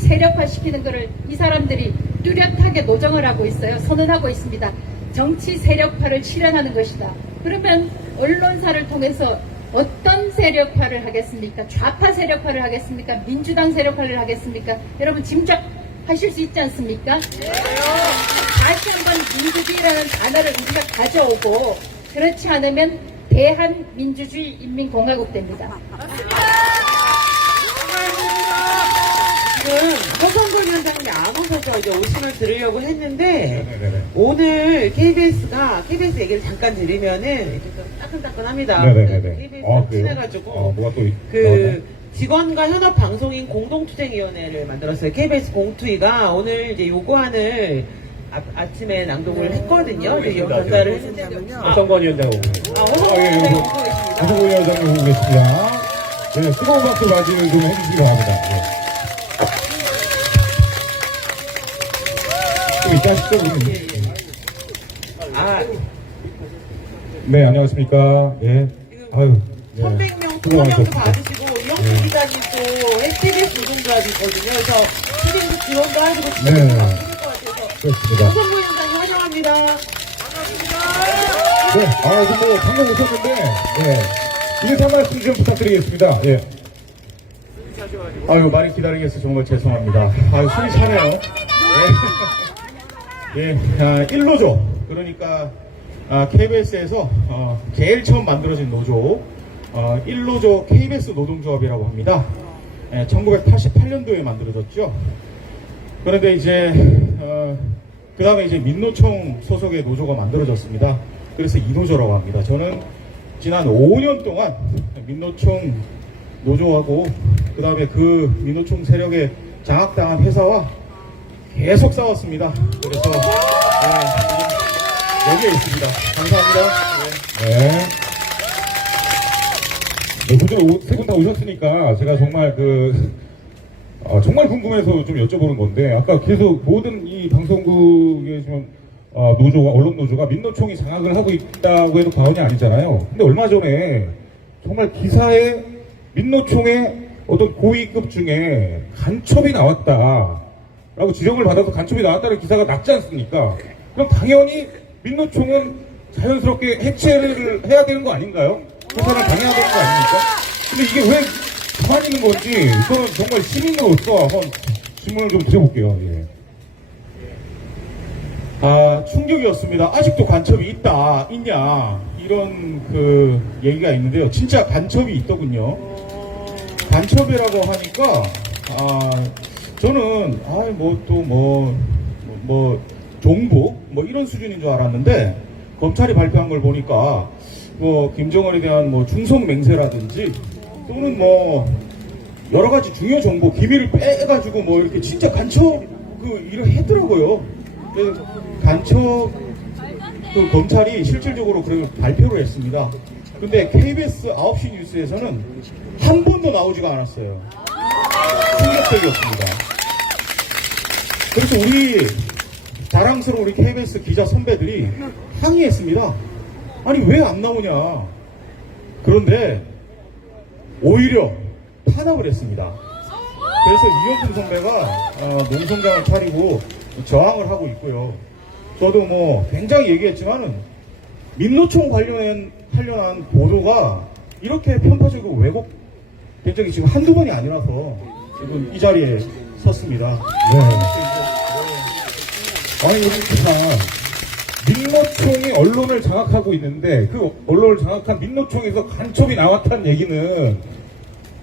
세력화 시키는 것을 이 사람들이 뚜렷하게 노정을 하고 있어요. 선언하고 있습니다. 정치 세력화를 실현하는 것이다. 그러면 언론사를 통해서 어떤 세력화를 하겠습니까? 좌파 세력화를 하겠습니까? 민주당 세력화를 하겠습니까? 여러분 짐작하실 수 있지 않습니까? 다시 한번 민주주의라는 단어를 우리가 가져오고 그렇지 않으면 대한민주주의 인민공화국 됩니다. 지금 허성근 위원장님이 안 오셔서 이제 오심을 들으려고 했는데 네네네. 오늘 KBS 얘기를 잠깐 드리면은 이렇게 좀 따끈따끈합니다. 네네네. KBS랑 친해가지고 뭐가 또 그 직원과 현업 방송인 공동투쟁위원회를 만들었어요. KBS 공투위가 오늘 이제 요구안을 아침에 낭독을 했거든요. 이제 전달을 했는데 허성권 위원장 오고 허성근 위원장님 오고 계십니다. 하성우 위원장님 오고 계십니다. 네, 뜨거운 박수 맞이를 좀 해주시기 바랍니다. 네. 좀 이따 하시죠, 우리. 네, 안녕하십니까. 예. 아유. 네. 1100명 수고 많으셨습니다. 투표명도 받으시고 이 형님 기자님 또 SBS 노동조합이 있거든요. 그래서 시민들 지원도 하시고 네. 지원도 하실 것 같아서 그렇습니다. 홍성문 위원장님 환영합니다. 네, 지금 뭐 방금 오셨는데, 네. 인사 말씀 좀 부탁드리겠습니다. 예. 아유, 많이 기다리게 해서 정말 죄송합니다. 아유, 숨이 차네요. 예, 1노조. 그러니까, KBS에서, 제일 처음 만들어진 노조, 1노조 KBS 노동조합이라고 합니다. 1988년도에 만들어졌죠. 그런데 이제, 그 다음에 이제 민노총 소속의 노조가 만들어졌습니다. 그래서 2노조라고 합니다. 저는 지난 5년 동안 민노총 노조하고 그 다음에 그 민노총 세력에 장악당한 회사와 계속 싸웠습니다. 그래서 지금 여기에 있습니다. 감사합니다. 네. 네, 세 분 다 오셨으니까 제가 정말 정말 궁금해서 좀 여쭤보는 건데, 아까 계속 모든 이 방송국의 지금 노조가, 언론 노조가 민노총이 장악을 하고 있다고 해도 과언이 아니잖아요. 근데 얼마 전에 정말 기사에 민노총의 어떤 고위급 중에 간첩이 나왔다라고 지적을 받아서 간첩이 나왔다는 기사가 났지 않습니까? 그럼 당연히 민노총은 자연스럽게 해체를 해야 되는 거 아닌가요? 조사를 당해야 되는 거 아닙니까? 근데 이게 왜 가만히 있는 건지, 저는 정말 시민으로서 한번 질문을 좀 드려볼게요. 예. 충격이었습니다. 아직도 간첩이 있냐, 이런 얘기가 있는데요. 진짜 간첩이 있더군요. 간첩이라고 하니까, 저는, 정보? 이런 수준인 줄 알았는데, 검찰이 발표한 걸 보니까, 김정은에 대한 중성 맹세라든지, 또는 여러 가지 중요 정보, 기밀을 빼가지고 이렇게 진짜 간첩, 일을 했더라고요. 간첩, 검찰이 실질적으로 그런 발표를 했습니다. 근데 KBS 9시 뉴스에서는 한 번도 나오지가 않았어요. 충격적이었습니다. 그래서 우리 자랑스러운 우리 KBS 기자 선배들이 항의했습니다. 아니, 왜 안 나오냐. 그런데 오히려 탄압을 했습니다. 그래서 이현준 선배가 농성장을 차리고 저항을 하고 있고요. 저도 굉장히 얘기했지만은 민노총 관련한 보도가 이렇게 편파적이고 왜곡된 적이 지금 한두 번이 아니라서 지금 이 자리에 섰습니다. 네. 아니, 그러니까 민노총이 언론을 장악하고 있는데, 그 언론을 장악한 민노총에서 간첩이 나왔다는 얘기는,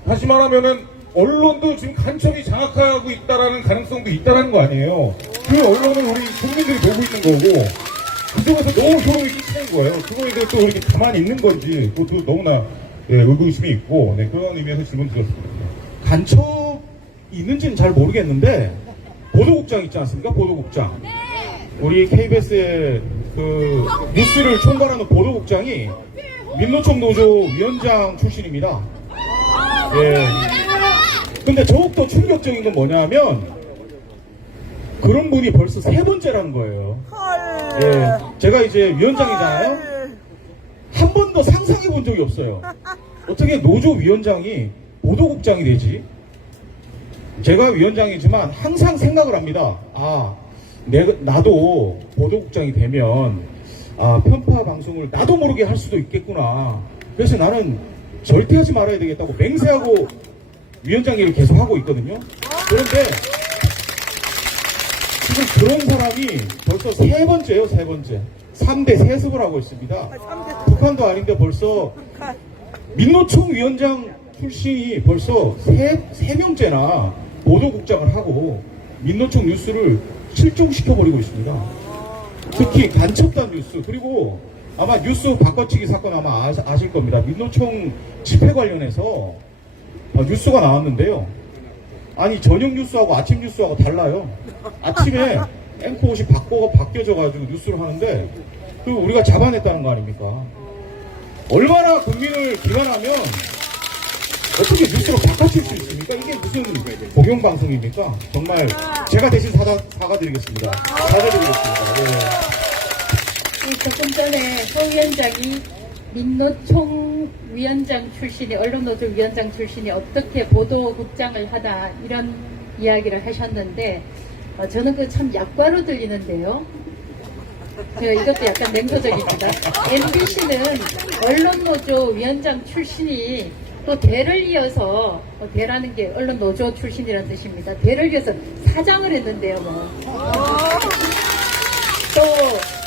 다시 말하면은 언론도 지금 간첩이 장악하고 있다라는 가능성도 있다는 거 아니에요. 그 언론은 우리 국민들이 보고 있는 거고, 그쪽에서 너무 소름이 끼치는 거예요. 그거에 대해서 또 이렇게 가만히 있는 건지, 그것도 너무나 의구심이 있고, 그런 의미에서 질문 드렸습니다. 간첩이 있는지는 잘 모르겠는데 보도국장 있지 않습니까? 보도국장. 우리 KBS의 뉴스를 총괄하는 보도국장이 민노총 노조 위원장 출신입니다. 예. 근데 더욱더 충격적인 건 뭐냐면 그런 분이 벌써 3번째라는 거예요. 예. 제가 이제 위원장이잖아요. 한 번도 상상해 본 적이 없어요. 어떻게 노조 위원장이 보도국장이 되지? 제가 위원장이지만 항상 생각을 합니다. 나도 보도국장이 되면 편파 방송을 나도 모르게 할 수도 있겠구나. 그래서 나는 절대 하지 말아야 되겠다고 맹세하고 위원장 일을 계속 하고 있거든요. 그런데 지금 그런 사람이 벌써 3번째예요, 3번째. 3대 세습을 하고 있습니다. 북한도 아닌데 벌써 민노총 위원장 출신이 벌써 3명째나 보도국장을 하고 민노총 뉴스를 실종시켜버리고 있습니다. 특히 간첩단 뉴스, 그리고 아마 뉴스 바꿔치기 사건 아마 아실 겁니다. 민노총 집회 관련해서 뉴스가 나왔는데요. 아니, 저녁 뉴스하고 아침 뉴스하고 달라요. 아침에 앵커 옷이 바뀌어져가지고 뉴스를 하는데 우리가 잡아냈다는 거 아닙니까? 얼마나 국민을 기관하면 어떻게 뉴스로 바꿔칠 수 있습니까? 이게 무슨 공영방송입니까? 정말 제가 대신 사과드리겠습니다. 사과드리겠습니다. 조금 전에 서 위원장이 민노총 위원장 출신이, 언론노조 위원장 출신이 어떻게 보도국장을 하다 이런 이야기를 하셨는데 저는 그 참 약과로 들리는데요. 이것도 약간 냉소적입니다. MBC는 언론노조 위원장 출신이 또 대를 이어서, 대라는 게 언론노조 출신이라는 뜻입니다. 대를 이어서 사장을 했는데요. 또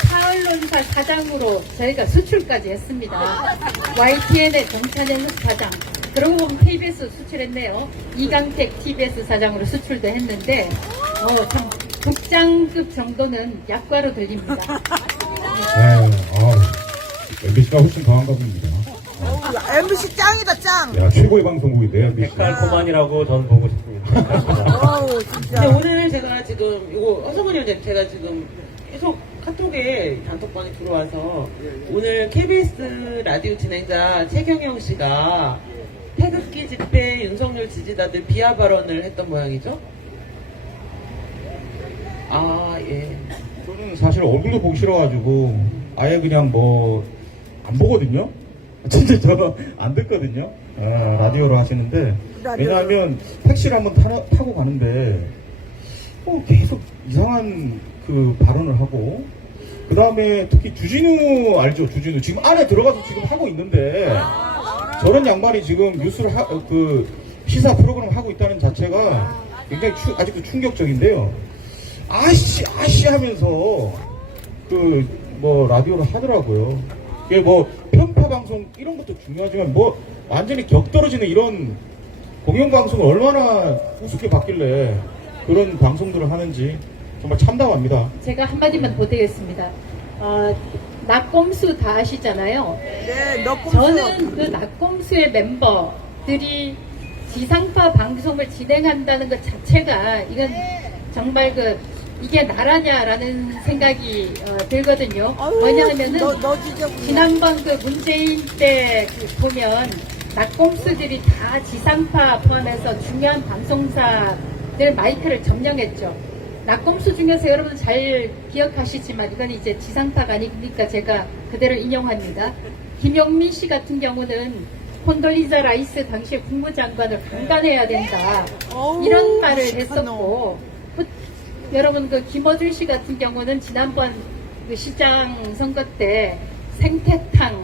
타언론사 사장으로 저희가 수출까지 했습니다. YTN의 정찬현 사장, 그러고 보면 KBS 수출했네요. 이강택 TBS 사장으로 수출도 했는데 참 국장급 정도는 약과로 들립니다. MBC가 훨씬 더한가 봅니다. MBC 짱이다 짱. 야, 최고의 방송국인데, MBC. 백달코만이라고 저는 보고 싶습니다. 어우 근데 진짜. 오늘 제가 지금 이거 허성은 위원장님 제가 지금 계속 카톡에 단톡방에 들어와서 오늘 KBS 라디오 진행자 최경영 씨가 태극기 집회 윤석열 지지자들 비하 발언을 했던 모양이죠? 아, 예. 저는 사실 얼굴도 보기 싫어가지고 아예 그냥 뭐 안 보거든요. 진짜 저 안 듣거든요. 라디오로 하시는데 왜냐하면 택시를 한번 타고 가는데 계속 이상한 그 발언을 하고 그 다음에 특히 주진우 알죠? 주진우 지금 안에 들어가서 지금 하고 있는데 저런 양반이 지금 뉴스를 그 시사 프로그램 하고 있다는 자체가 굉장히 아직도 충격적인데요. 아씨 하면서 그 뭐 라디오를 하더라고요. 이게 뭐 편파 방송 이런 것도 중요하지만 뭐 완전히 격떨어지는 이런 공영 방송을 얼마나 우습게 봤길래 그런 방송들을 하는지 정말 참담합니다. 제가 한마디만 보태겠습니다. 낙검수 다 아시잖아요. 네, 넣고 저는 그 낙검수의 멤버들이 지상파 방송을 진행한다는 것 자체가 이건 정말 이게 나라냐라는 생각이 들거든요. 왜냐하면은 지난번 문재인 때 보면 낙검수들이 다 지상파 포함해서 중요한 방송사들 마이크를 점령했죠. 낙검수 중에서 여러분 잘 기억하시지만 이건 이제 지상파가 아니니까 제가 그대로 인용합니다. 김용민 씨 같은 경우는 콘돌리자 라이스 당시 국무장관을 강간해야 된다 이런 말을 했었고 여러분 김어준 씨 같은 경우는 지난번 시장 선거 때 생태탕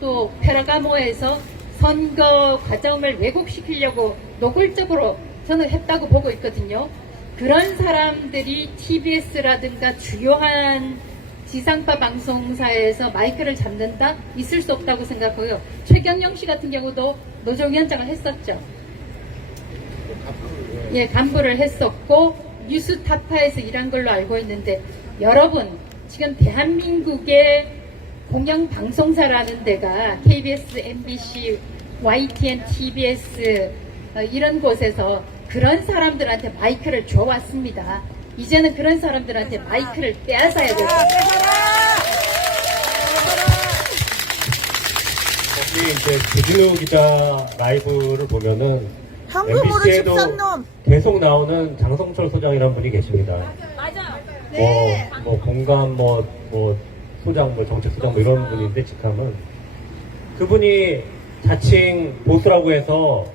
또 페라가모에서 선거 과정을 왜곡시키려고 노골적으로 저는 했다고 보고 있거든요. 그런 사람들이 TBS라든가 주요한 지상파 방송사에서 마이크를 잡는다? 있을 수 없다고 생각하고요. 최경영 씨 같은 경우도 노조위원장을 했었죠. 예, 간부를 했었고 뉴스타파에서 일한 걸로 알고 있는데 여러분 지금 대한민국의 공영방송사라는 데가 KBS, MBC, YTN, TBS 이런 곳에서 그런 사람들한테 마이크를 줘왔습니다. 이제는 그런 사람들한테 마이크를 빼앗아야 됩니다. 여기 이제 주진우 기자 라이브를 보면은 현금으로 MBC에도 13놈. 계속 나오는 장성철 소장이라는 분이 계십니다. 뭐 공감 뭐 소장 정책 소장 이런 분인데 직함은 그분이 자칭 보수라고 해서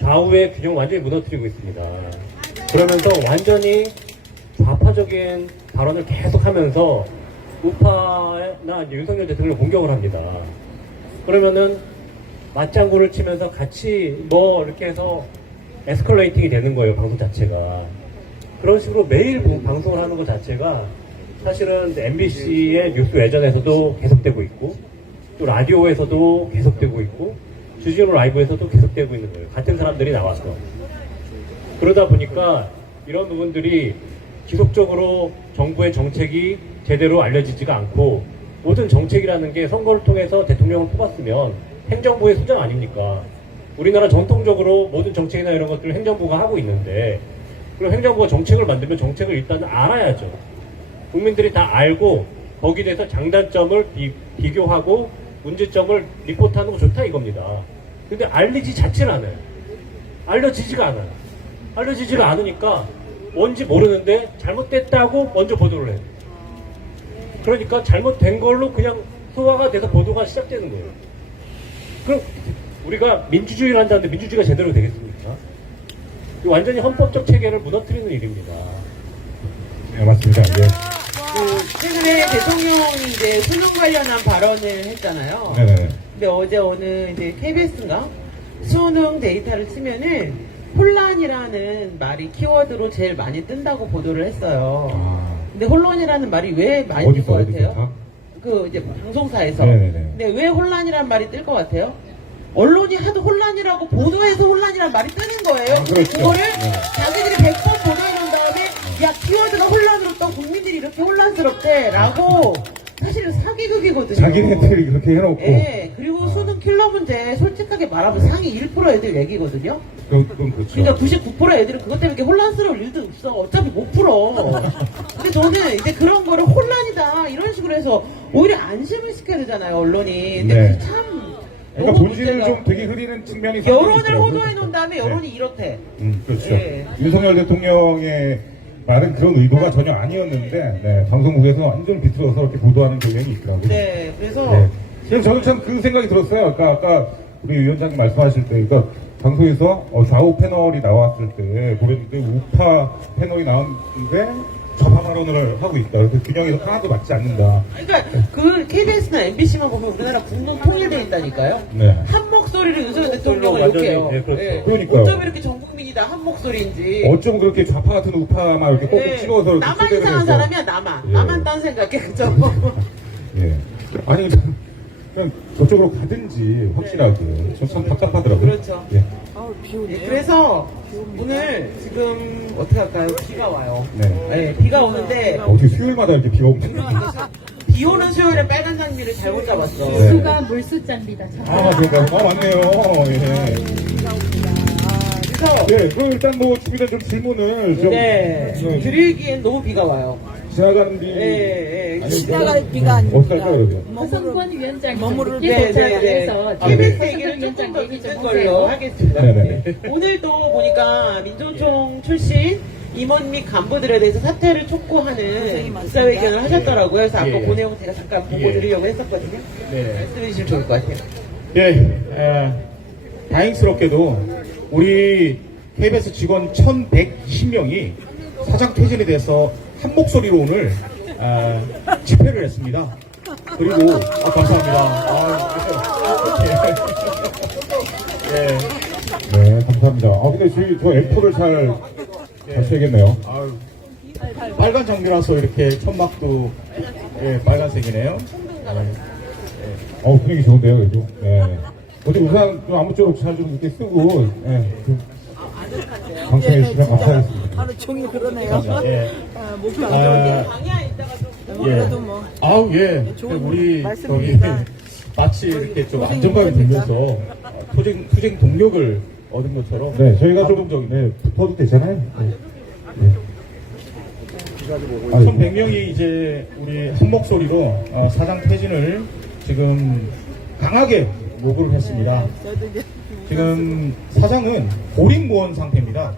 좌우의 균형 완전히 무너뜨리고 있습니다. 그러면서 완전히 좌파적인 발언을 계속하면서 우파나 윤석열 대통령을 공격을 합니다. 그러면은 맞장구를 치면서 같이 뭐 이렇게 해서 에스컬레이팅이 되는 거예요, 방송 자체가. 그런 식으로 매일 방송을 하는 것 자체가 사실은 MBC의 뉴스 외전에서도 계속되고 있고 또 라디오에서도 계속되고 있고 주진우 라이브에서도 계속되고 있는 거예요. 같은 사람들이 나와서. 그러다 보니까 이런 부분들이 지속적으로 정부의 정책이 제대로 알려지지가 않고 모든 정책이라는 게 선거를 통해서 대통령을 뽑았으면 행정부의 수장 아닙니까? 우리나라 전통적으로 모든 정책이나 이런 것들을 행정부가 하고 있는데 그럼 행정부가 정책을 만들면 정책을 일단 알아야죠. 국민들이 다 알고 거기에 대해서 장단점을 비교하고 문제점을 리포트하는 거 좋다 이겁니다. 근데 알리지 자체를 않아요. 알려지지가 않아요. 알려지지를 않으니까 뭔지 모르는데 잘못됐다고 먼저 보도를 해요. 그러니까 잘못된 걸로 그냥 소화가 돼서 보도가 시작되는 거예요. 그럼 우리가 민주주의를 한다는데 민주주의가 제대로 되겠습니까? 완전히 헌법적 체계를 무너뜨리는 일입니다. 네, 맞습니다. 예. 그 최근에 대통령이 이제 수능 관련한 발언을 했잖아요. 네네. 근데 어제 어느 이제 KBS인가 수능 데이터를 치면은 혼란이라는 말이 키워드로 제일 많이 뜬다고 보도를 했어요. 아, 근데 혼란이라는 말이 왜 많이 뜰 것 같아요? 다? 그 이제 방송사에서. 네네네. 근데 왜 혼란이라는 말이 뜰 것 같아요? 언론이 하도 혼란이라고 보도해서 혼란이라는 말이 뜨는 거예요. 아, 그렇죠. 그거를 네. 자기들이 100번 보도해 놓은 다음에 야 키워드가 혼란으로 떠 국민들이 이렇게 혼란스럽대라고 사실은 사기극이거든요. 자기네들이 그렇게 해놓고. 예, 그리고 수능 킬러 문제 솔직하게 말하면 상위 1% 애들 얘기거든요. 그건 그렇죠. 그러니까 99% 애들은 그것 때문에 이렇게 혼란스러울 일도 없어. 어차피 못 풀어. 근데 저는 이제 그런 거를 혼란이다 이런 식으로 해서 오히려 안심을 시켜야 되잖아요 언론이. 근데 네. 그게 참 그러니까 너무 본질을 문제가- 좀 되게 흐리는 측면이 상당히 여론을 있더라고요. 호도해 놓은 다음에 여론이 이렇대. 그렇죠. 예. 윤석열 대통령의 말은 그런 의도가 전혀 아니었는데, 네, 방송국에서 완전 비틀어서 이렇게 보도하는 경향이 있더라고요. 네, 그래서 네. 지금 저는 참 그 생각이 들었어요. 아까 우리 위원장님 말씀하실 때, 그러니까 방송에서 좌우 패널이 나왔을 때, 보냈는데 우파 패널이 나왔는데 좌파 발언을 하고 있다. 그래서 균형이 하나도 맞지 않는다. 그러니까 그 KBS나 MBC만 보면 우리나라 국론 통일돼 있다니까요. 네. 한 목소리를 윤석열 대통령을 완전히, 욕해요. 네, 그렇죠. 그러니까요. 어쩜 이렇게 전 국민이 다 한 목소리인지. 어쩜 그렇게 좌파 같은 우파만 이렇게 꼭꼭 네. 찍어서 이렇게 나만 소개를 이상한 해서. 사람이야 나만. 예. 나만 딴 생각해 그죠? 예. 아니, 그냥 저쪽으로 가든지 확실하게. 참 답답하더라고요. 그렇죠. 예. 아우 비 오네. 예, 그래서 오늘 지금 어떻게 할까요? 비가 와요. 네. 네, 비가 오는데 어떻게 수요일마다 이렇게 비가 오면. 비 오는 수요일에 빨간 장미를 잘못 잡았어. 네. 수가 물수자입니다. 아, 그러니까. 아, 맞네요. 예. 그래서 네, 그럼 일단 뭐 준비된 좀 질문을 좀. 네, 드리기엔 너무 비가 와요. 지나가는 비. 예, 예. 지나갈 비가 아닙니다. 어떨까요, 그러죠? 허성권 위원장이 머무를 늦게 네, 도착을 네, 네. 해서 KBS 얘기를 위원장 조금 더 얘기 좀 듣는 걸로 하세요. 하겠습니다. 네네네. 네. 오늘도 보니까 민정총 출신 임원 및 간부들에 대해서 사퇴를 촉구하는 기자회견을 하셨더라고요. 그래서 아까 예, 예. 그 내용 제가 잠깐 보고 예. 드리려고 했었거든요. 네. 말씀해 주시면 좋을 것 같아요. 예, 다행스럽게도 우리 KBS 직원 1120명이 사장 퇴진에 대해서 한 목소리로 오늘 집회를 했습니다. 그리고 감사합니다. 예. 네, 감사합니다. 근데 저희 저 M4를 잘 하셔야겠네요. 아유, 빨간 장미라서 이렇게 천막도 빨간색이네요. 분위기 좋은데요, 그래도. 네. 어디 우산 좀 아무쪼록 잘 좀 이렇게 쓰고, 네. 방송해 주시면 감사하겠습니다. 하루 종일 그러네요. 예. 목표 안 아, 방야 있다가 좀 그래도 뭐 아우 예. 좋은 우리 말씀입니다. 마치 이렇게 좀 고생이 안정감이 있습니다. 들면서 투쟁 동력을 얻은 것처럼 네, 저희가 좀, 감동적인. 붙어도 되잖아요. 네. 네. 아유, 1100명이 이제 우리 한 목소리로 사장 퇴진을 지금 강하게 요구를 했습니다. 저도 이제 지금 사장은 고립무원 상태입니다.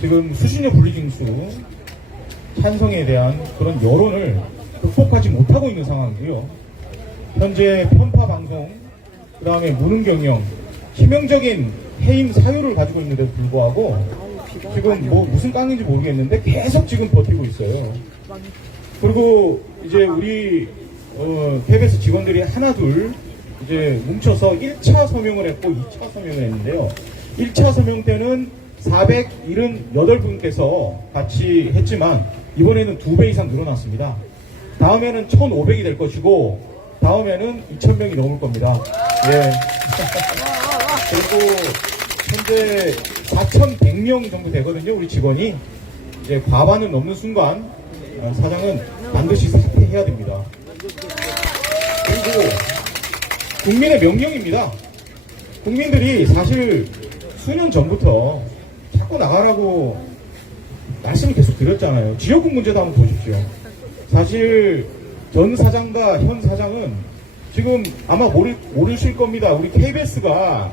지금 수신료 분리징수 찬성에 대한 그런 여론을 극복하지 못하고 있는 상황이고요. 현재 편파 방송, 그 다음에 무능 경영, 치명적인 해임 사유를 가지고 있는데도 불구하고 지금 뭐 무슨 깡인지 모르겠는데 계속 지금 버티고 있어요. 그리고 이제 우리 KBS 직원들이 하나둘 이제 뭉쳐서 1차 서명을 했고 2차 서명을 했는데요. 1차 서명 때는 478분께서 같이 했지만 이번에는 2배 이상 늘어났습니다. 다음에는 1,500이 될 것이고 다음에는 2,000명이 넘을 겁니다. 예. 그리고 현재 4,100명 정도 되거든요. 우리 직원이 이제 과반을 넘는 순간 사장은 반드시 사퇴해야 됩니다. 그리고 국민의 명령입니다. 국민들이 사실 수년 전부터 자꾸 나가라고 말씀을 계속 드렸잖아요. 지역구 문제도 한번 보십시오. 사실 전 사장과 현 사장은 지금 아마 모르실 겁니다. 우리 KBS가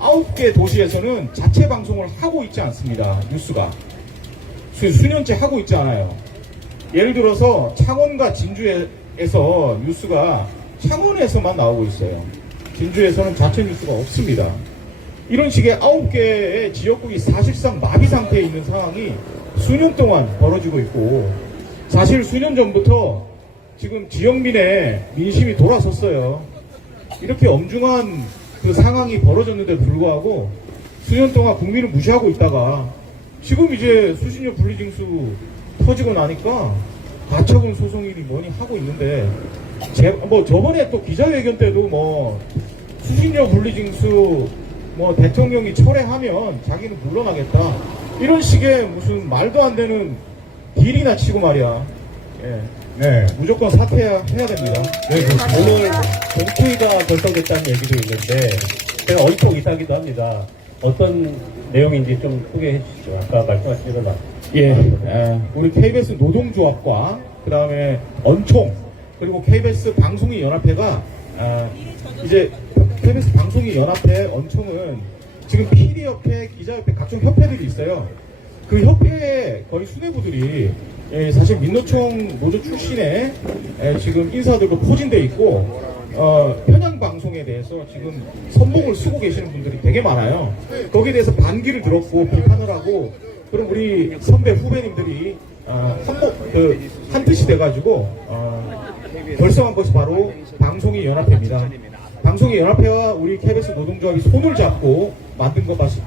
9개 도시에서는 자체 방송을 하고 있지 않습니다. 뉴스가. 수년째 하고 있지 않아요. 예를 들어서 창원과 진주에서 뉴스가 창원에서만 나오고 있어요. 진주에서는 자체 뉴스가 없습니다. 이런 식의 9개의 지역국이 사실상 마비 상태에 있는 상황이 수년 동안 벌어지고 있고, 사실 수년 전부터 지금 지역민의 민심이 돌아섰어요. 이렇게 엄중한 그 상황이 벌어졌는데도 불구하고 수년 동안 국민을 무시하고 있다가 지금 이제 수신료 분리징수 터지고 나니까 가처분 소송이니 뭐니 하고 있는데, 저번에 또 기자회견 때도 뭐 수신료 분리징수 뭐 대통령이 철회하면 자기는 물러나겠다, 이런 식의 무슨 말도 안 되는 딜이나 치고 말이야. 예. 네. 무조건 사퇴해야 됩니다. 네, 그렇습니다. 오늘 공투위가 결성됐다는 얘기도 있는데 제가 얼토 이사기도 합니다. 어떤 내용인지 좀 소개해 주시죠. 아까 말씀하신 대로 우리 KBS 노동조합과 그 다음에 언총, 그리고 KBS 방송인 연합회가 이제 KBS 방송인 연합회, 언총은 지금 PD협회, 기자협회, 각종 협회들이 있어요. 그 협회의 거의 수뇌부들이 사실 민노총 노조 출신의 지금 인사들과 포진돼 있고, 편향 방송에 대해서 지금 선봉을 쓰고 계시는 분들이 되게 많아요. 거기에 대해서 반기를 들었고 비판을 하고, 그럼 우리 선배 후배님들이 한 뜻이 돼가지고 결성한 것이 바로 방송인 연합회입니다. 방송인 연합회와 우리 KBS 노동조합이 손을 잡고 만든 것이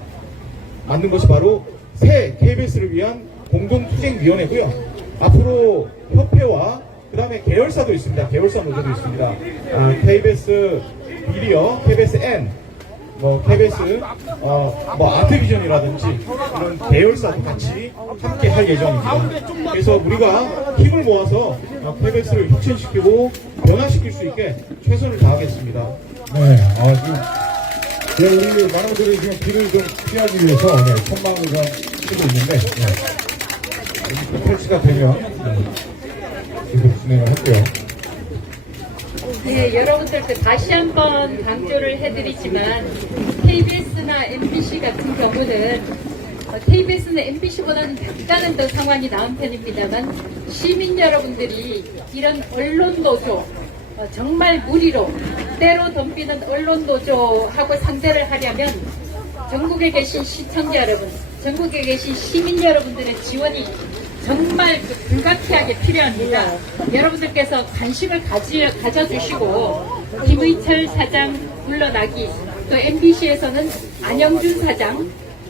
바로 새 KBS를 위한 공동투쟁위원회고요. 앞으로 협회와 그 다음에 계열사도 있습니다. 계열사 노조도 있습니다. KBS 미디어, KBS N, KBS 아트비전이라든지 이런 계열사도 같이 함께 할 예정입니다. 그래서 우리가 힘을 모아서 KBS를 혁신시키고 변화시킬 수 있게 최선을 다하겠습니다. 네, 지금 우리 많은 분들이 지금 비를 좀 피하기 위해서 천막을 좀 쓰고 있는데, 설치가 되면 계속 진행을 할게요. 네, 여러분들 다시 한번 강조를 해드리지만 KBS나 MBC 같은 경우는 KBS는 MBC보다는 약간은 더 상황이 나은 편입니다만, 시민 여러분들이 이런 언론 노조, 정말 무리로 때로 덤비는 언론 노조하고 상대를 하려면 전국에 계신 시청자 여러분, 전국에 계신 시민 여러분들의 지원이 정말 불가피하게 필요합니다. 여러분들께서 관심을 가져주시고 김의철 사장 물러나기, 또 MBC에서는 안영준 사장,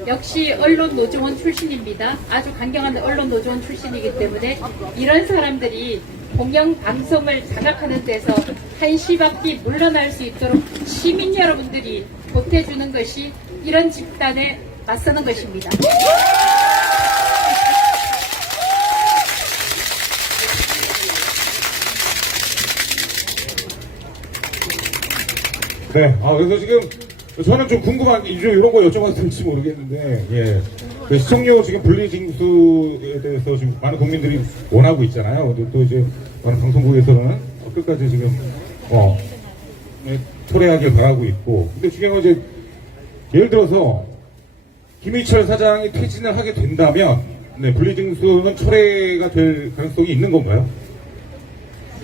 역시 언론노조원 출신입니다. 아주 강경한 언론노조원 출신이기 때문에 이런 사람들이 공영방송을 장악하는 데서 한시바퀴 물러날 수 있도록 시민 여러분들이 보태주는 것이 이런 집단에 맞서는 것입니다. 네, 그래서 지금 저는 좀 궁금한 게 이런 거 여쭤봐도 될지 모르겠는데, 그 시청료 지금 분리징수에 대해서 지금 많은 국민들이 원하고 있잖아요. 또 이제 많은 방송국에서는 끝까지 지금 토래하길 바라고 있고, 근데 중요한 건 이제 예를 들어서 김의철 사장이 퇴진을 하게 된다면, 분리징수는 철회가 될 가능성이 있는 건가요?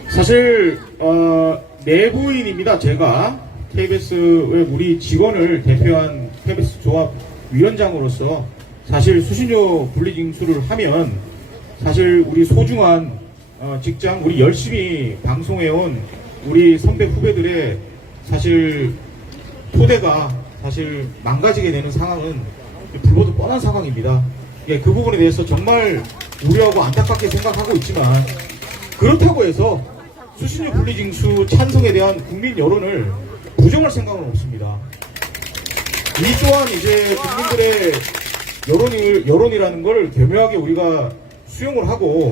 사실 내부인입니다. 제가 KBS의 우리 직원을 대표한 KBS 조합 위원장으로서 사실 수신료 분리징수를 하면 사실 우리 소중한 직장, 우리 열심히 방송해온 우리 선배 후배들의 사실 토대가 사실 망가지게 되는 상황은 불보듯 뻔한 상황입니다. 그 부분에 대해서 정말 우려하고 안타깝게 생각하고 있지만, 그렇다고 해서 수신료 분리징수 찬성에 대한 국민 여론을 부정할 생각은 없습니다. 이 또한 이제 국민들의 여론이라는 걸 교묘하게 우리가 수용을 하고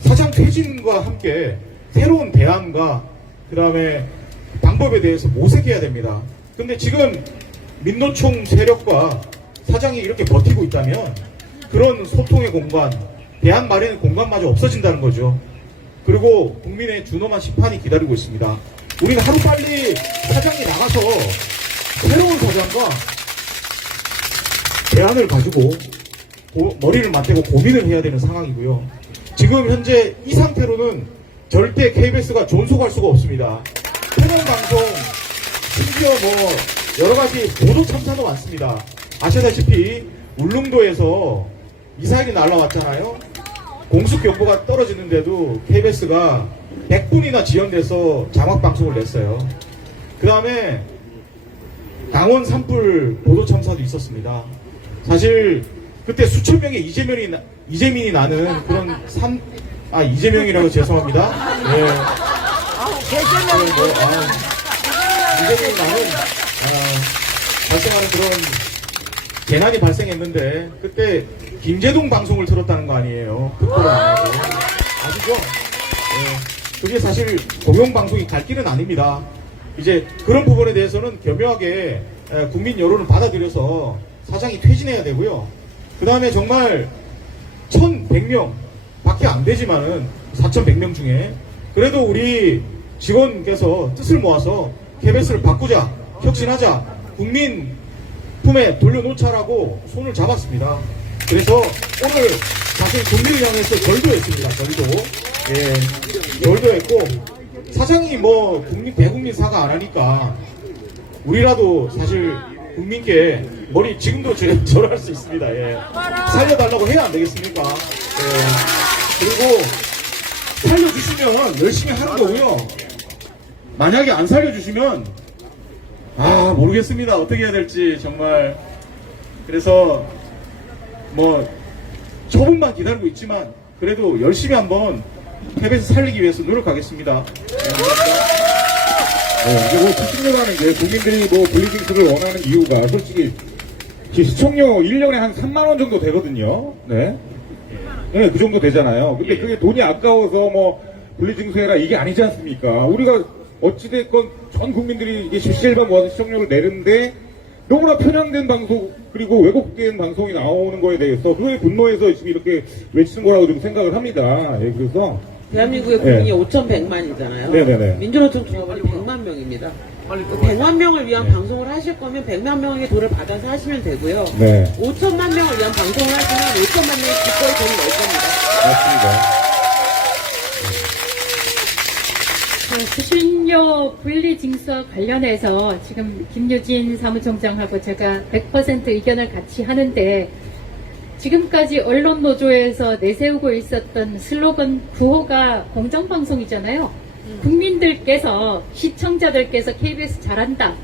사장 퇴진과 함께 새로운 대안과 그 다음에 방법에 대해서 모색해야 됩니다. 근데 지금 민노총 세력과 사장이 이렇게 버티고 있다면 그런 소통의 공간, 대안 마련의 공간마저 없어진다는 거죠. 그리고 국민의 준엄한 심판이 기다리고 있습니다. 우리는 하루빨리 사장이 나가서 새로운 사장과 대안을 가지고 머리를 맞대고 고민을 해야 되는 상황이고요. 지금 현재 이 상태로는 절대 KBS가 존속할 수가 없습니다. 편향방송 심지어 뭐 여러 가지 보도 참사도 많습니다. 아시다시피 울릉도에서 미사일이 날라왔잖아요. 공습경보가 떨어지는데도 KBS가 100분이나 지연돼서 자막방송을 냈어요. 그 다음에 강원 산불 보도 참사도 있었습니다. 사실 그때 수천 명의 이재민이 나는 그런 이재명이라고 죄송합니다. 네. 이재민이 나는 발생하는 그런 재난이 발생했는데 그때 김제동 방송을 틀었다는 거 아니에요. 특보를 안 하고. 아시죠? 네. 그게 사실 공영방송이 갈 길은 아닙니다. 이제 그런 부분에 대해서는 교묘하게 국민 여론을 받아들여서 사장이 퇴진해야 되고요. 그 다음에 정말 1,100명 밖에 안 되지만은 4,100명 중에 그래도 우리 직원께서 뜻을 모아서 KBS를 바꾸자, 혁신하자, 국민 품에 돌려놓자라고 손을 잡았습니다. 그래서 오늘 사실 국민을 향해서 절도했습니다. 절도. 예, 절도했고 사장이 뭐 대국민 사과 안 하니까 우리라도 사실 국민께 머리 지금도 절할 수 있습니다. 예. 살려달라고 해야 안 되겠습니까? 예. 그리고 살려주시면 열심히 하는 거고요. 만약에 안 살려주시면 모르겠습니다. 어떻게 해야 될지 정말. 그래서 뭐 조금만 기다리고 있지만 그래도 열심히 한번 KBS 살리기 위해서 노력하겠습니다. 네, 이제 뭐 시청료라는 게 국민들이 뭐 블리징스를 원하는 이유가 솔직히 시청료 1년에 한 3만 원 정도 되거든요. 네. 네, 그 정도 되잖아요. 근데 그게 돈이 아까워서 뭐 블리징스 해라 이게 아니지 않습니까? 우리가 어찌됐건 전 국민들이 이게 십시일반 모아서 시청료를 내는데 너무나 편향된 방송 그리고 왜곡된 방송이 나오는 거에 대해서 그에 분노해서 지금 이렇게 외치는 거라고 좀 생각을 합니다. 예, 그래서 대한민국의 국민이 5,100만이잖아요. 네네네. 민주노총 종합원이 100만 명입니다. 그 100만 명을 위한 방송을 하실 거면 100만 명의 돈을 받아서 하시면 되고요. 네. 5천만 명을 위한 방송을 하시면 5천만 명의 기꺼이 돈을 낼 겁니다. 맞습니다. 수신료 분리징수와 관련해서 지금 김유진 사무총장하고 제가 100% 의견을 같이 하는데 지금까지 언론노조에서 내세우고 있었던 슬로건 9호가 공정방송이잖아요. 국민들께서 시청자들께서 KBS 잘한다,